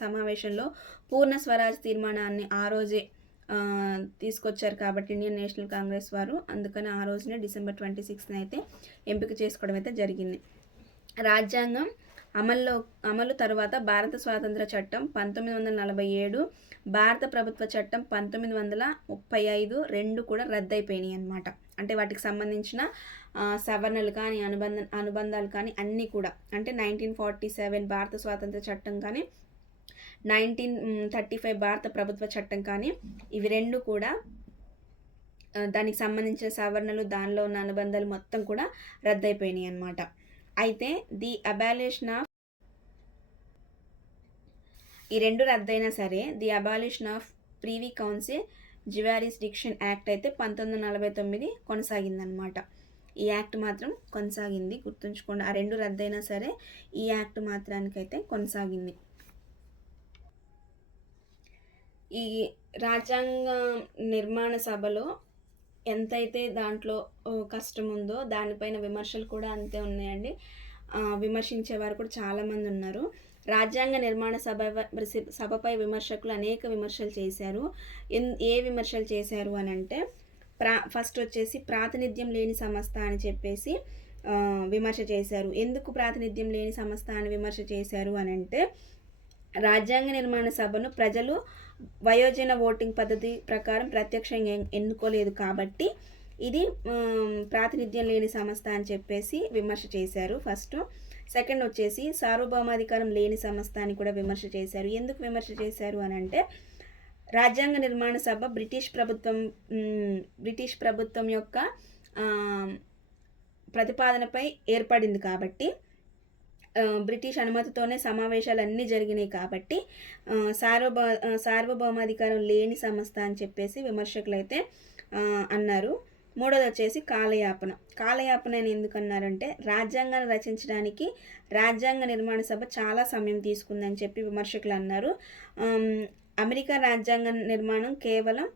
సమావేశంలో పూర్ణ స్వరాజ్ తీర్మానాన్ని ఆ రోజే తీసుకొచ్చారు కాబట్టి ఇండియన్ నేషనల్ కాంగ్రెస్ వారు, అందుకని ఆ రోజునే డిసెంబర్ 26న అయితే ఎంపిక చేసుకోవడం అయితే జరిగింది. రాజ్యాంగం అమలు తర్వాత భారత స్వాతంత్ర చట్టం 1947, భారత ప్రభుత్వ చట్టం 1935 రెండు కూడా రద్దయిపోయినాయి అన్నమాట. అంటే వాటికి సంబంధించిన సవరణలు కానీ అనుబంధాలు కానీ అన్నీ కూడా, అంటే 1947 భారత స్వాతంత్ర చట్టం కానీ 1935 భారత ప్రభుత్వ చట్టం కానీ, ఇవి రెండు కూడా దానికి సంబంధించిన సవరణలు, దానిలో ఉన్న అనుబంధాలు మొత్తం కూడా రద్దయిపోయినాయి అన్నమాట. అయితే ఈ రెండు రద్దయినా సరే the abolition of privy council jurisdiction act అయితే 1949 కొనసాగిందనమాట. ఈ యాక్ట్ మాత్రం కొనసాగింది, గుర్తుంచుకోండి. ఆ రెండు రద్దయినా సరే ఈ యాక్ట్ మాత్రానికైతే కొనసాగింది. ఈ రాజ్యాంగ నిర్మాణ సభలో ఎంతైతే దాంట్లో కష్టం ఉందో దానిపైన విమర్శలు కూడా అంతే ఉన్నాయండి. విమర్శించేవారు కూడా చాలామంది ఉన్నారు. రాజ్యాంగ నిర్మాణ సభపై విమర్శకులు అనేక విమర్శలు చేశారు. ఏ విమర్శలు చేశారు అని అంటే, ఫస్ట్ వచ్చేసి ప్రాతినిధ్యం లేని సంస్థ అని చెప్పేసి విమర్శ చేశారు. ఎందుకు ప్రాతినిధ్యం లేని సంస్థ అని విమర్శ చేశారు అని అంటే, రాజ్యాంగ నిర్మాణ సభను ప్రజలు వయోజన ఓటింగ్ పద్ధతి ప్రకారం ప్రత్యక్షంగా ఎన్నుకోలేదు కాబట్టి ఇది ప్రాతినిధ్యం లేని సంస్థ అని చెప్పేసి విమర్శ చేశారు ఫస్ట్. సెకండ్ వచ్చేసి సార్వభౌమాధికారం లేని సంస్థ అని కూడా విమర్శ చేశారు. ఎందుకు విమర్శ చేశారు అని అంటే, రాజ్యాంగ నిర్మాణ సభ బ్రిటిష్ ప్రభుత్వం యొక్క ప్రతిపాదనపై ఏర్పడింది కాబట్టి, బ్రిటిష్ అనుమతితోనే సమావేశాలు అన్నీ జరిగినాయి కాబట్టి సార్వభౌమాధికారం లేని సంస్థ అని చెప్పేసి విమర్శకులు అయితే అన్నారు. మూడోది వచ్చేసి కాలయాపన అని ఎందుకు అన్నారంటే, రాజ్యాంగాన్ని రచించడానికి రాజ్యాంగ నిర్మాణ సభ చాలా సమయం తీసుకుందని చెప్పి విమర్శకులు అన్నారు. అమెరికా రాజ్యాంగ నిర్మాణం కేవలం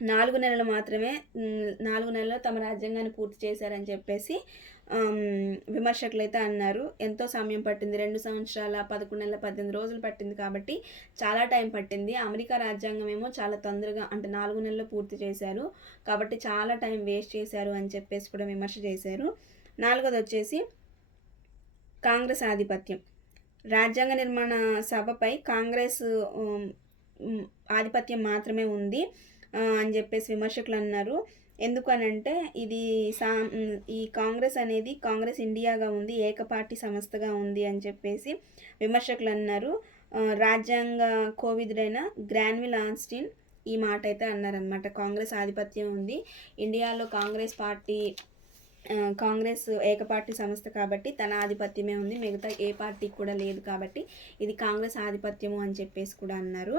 4 నెలలు మాత్రమే, 4 నెలల్లో తమ రాజ్యాంగాన్ని పూర్తి చేశారని చెప్పేసి విమర్శకులు అయితే అన్నారు. ఎంతో సమయం పట్టింది, 2 సంవత్సరాల 11 నెలల 18 రోజులు పట్టింది కాబట్టి చాలా టైం పట్టింది. అమెరికా రాజ్యాంగం ఏమో చాలా తొందరగా, అంటే 4 నెలల్లో పూర్తి చేశారు కాబట్టి చాలా టైం వేస్ట్ చేశారు అని చెప్పేసి కూడా విమర్శ చేశారు. నాలుగోది వచ్చేసి కాంగ్రెస్ ఆధిపత్యం. రాజ్యాంగ నిర్మాణ సభపై కాంగ్రెస్ ఆధిపత్యం మాత్రమే ఉంది అని చెప్పేసి విమర్శకులు అన్నారు. ఎందుకనంటే ఈ కాంగ్రెస్ అనేది కాంగ్రెస్ ఇండియాగా ఉంది, ఏకపార్టీ సంస్థగా ఉంది అని చెప్పేసి విమర్శకులు అన్నారు. రాజ్యాంగ కోవిదుడైన గ్రాన్విల్ ఆస్టిన్ ఈ మాట అయితే అన్నారనమాట. కాంగ్రెస్ ఆధిపత్యం ఉంది ఇండియాలో, కాంగ్రెస్ ఏకపార్టీ సంస్థ కాబట్టి తన ఆధిపత్యమే ఉంది, మిగతా ఏ పార్టీకి కూడా లేదు కాబట్టి ఇది కాంగ్రెస్ ఆధిపత్యము అని చెప్పేసి కూడా అన్నారు.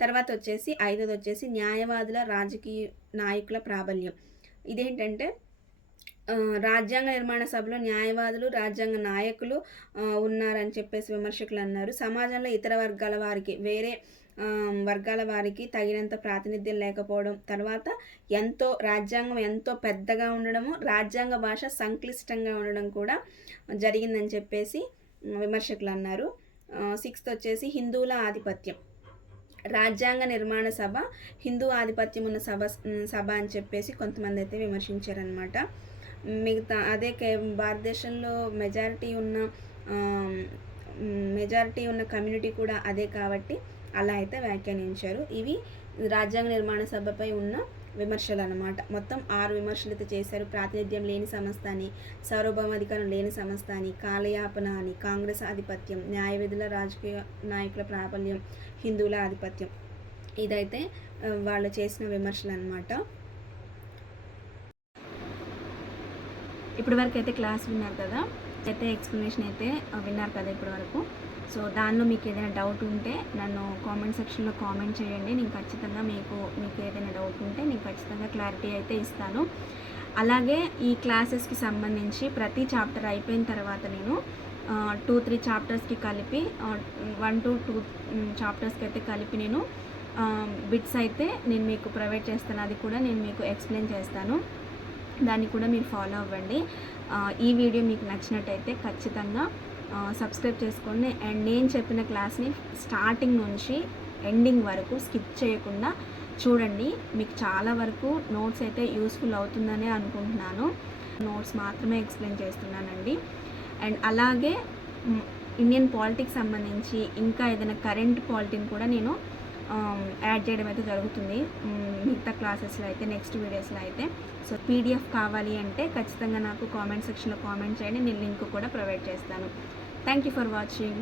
తర్వాత వచ్చేసి ఐదోది వచ్చేసి న్యాయవాదుల రాజకీయ నాయకుల ప్రాబల్యం. ఇదేంటంటే, రాజ్యాంగ నిర్మాణ సభలో న్యాయవాదులు, రాజ్యాంగ నాయకులు ఉన్నారని చెప్పేసి విమర్శకులు అన్నారు. సమాజంలో ఇతర వర్గాల వారికి, వేరే వర్గాల వారికి తగినంత ప్రాతినిధ్యం లేకపోవడం, తర్వాత రాజ్యాంగం ఎంతో పెద్దగా ఉండడము, రాజ్యాంగ భాష సంక్లిష్టంగా ఉండడం కూడా జరిగిందని చెప్పేసి విమర్శకులు అన్నారు. సిక్స్త్ వచ్చేసి హిందువుల ఆధిపత్యం. రాజ్యాంగ నిర్మాణ సభ హిందూ ఆధిపత్యం ఉన్న సభ అని చెప్పేసి కొంతమంది అయితే విమర్శించారనమాట. మిగతా అదే భారతదేశంలో మెజారిటీ ఉన్న కమ్యూనిటీ కూడా అదే కాబట్టి అలా అయితే వ్యాఖ్యానించారు. ఇవి రాజ్యాంగ నిర్మాణ సభపై ఉన్న విమర్శలు అన్నమాట. మొత్తం 6 విమర్శలు అయితే చేశారు. ప్రాతినిధ్యం లేని సంస్థ అని, సార్వభౌమాధికారం లేని సంస్థ అని, కాలయాపన అని, కాంగ్రెస్ ఆధిపత్యం, న్యాయ విధుల రాజకీయ నాయకుల ప్రాబల్యం, హిందువుల ఆధిపత్యం. ఇదైతే వాళ్ళు చేసిన విమర్శలు అన్నమాట. ఇప్పటి వరకు అయితే క్లాస్ విన్నారు కదా, అయితే ఎక్స్ప్లెనేషన్ అయితే విన్నారు కదా ఇప్పటి వరకు. సో దానిలో మీకు ఏదైనా డౌట్ ఉంటే నన్ను కామెంట్ సెక్షన్లో కామెంట్ చేయండి. నేను ఖచ్చితంగా మీకు ఏదైనా డౌట్ ఉంటే నేను ఖచ్చితంగా క్లారిటీ అయితే ఇస్తాను. అలాగే ఈ క్లాసెస్కి సంబంధించి ప్రతి చాప్టర్ అయిపోయిన తర్వాత నేను 2-3 చాప్టర్స్కి కలిపి 1 to 2 చాప్టర్స్కి అయితే కలిపి నేను బిట్స్ అయితే నేను మీకు ప్రొవైడ్ చేస్తాను. అది కూడా నేను మీకు ఎక్స్ప్లెయిన్ చేస్తాను. దాన్ని కూడా మీరు ఫాలో అవ్వండి. ఈ వీడియో మీకు నచ్చినట్టయితే ఖచ్చితంగా సబ్స్క్రైబ్ చేసుకోండి. అండ్ నేను చెప్పిన క్లాస్ని స్టార్టింగ్ నుంచి ఎండింగ్ వరకు స్కిప్ చేయకుండా చూడండి. మీకు చాలా వరకు నోట్స్ అయితే యూస్ఫుల్ అవుతుందనే అనుకుంటున్నాను. నోట్స్ మాత్రమే ఎక్స్ప్లెయిన్ చేస్తున్నానండి. అండ్ అలాగే ఇండియన్ పాలిటిక్స్ సంబంధించి ఇంకా ఏదైనా కరెంట్ పాలిటీని కూడా నేను యాడ్ చేయడం అయితే జరుగుతుంది మిగతా క్లాసెస్లో అయితే, నెక్స్ట్ వీడియోస్లో అయితే. సో పీడిఎఫ్ కావాలి అంటే ఖచ్చితంగా నాకు కామెంట్ సెక్షన్లో కామెంట్ చేయండి. నేను లింక్ కూడా ప్రొవైడ్ చేస్తాను. Thank you for watching.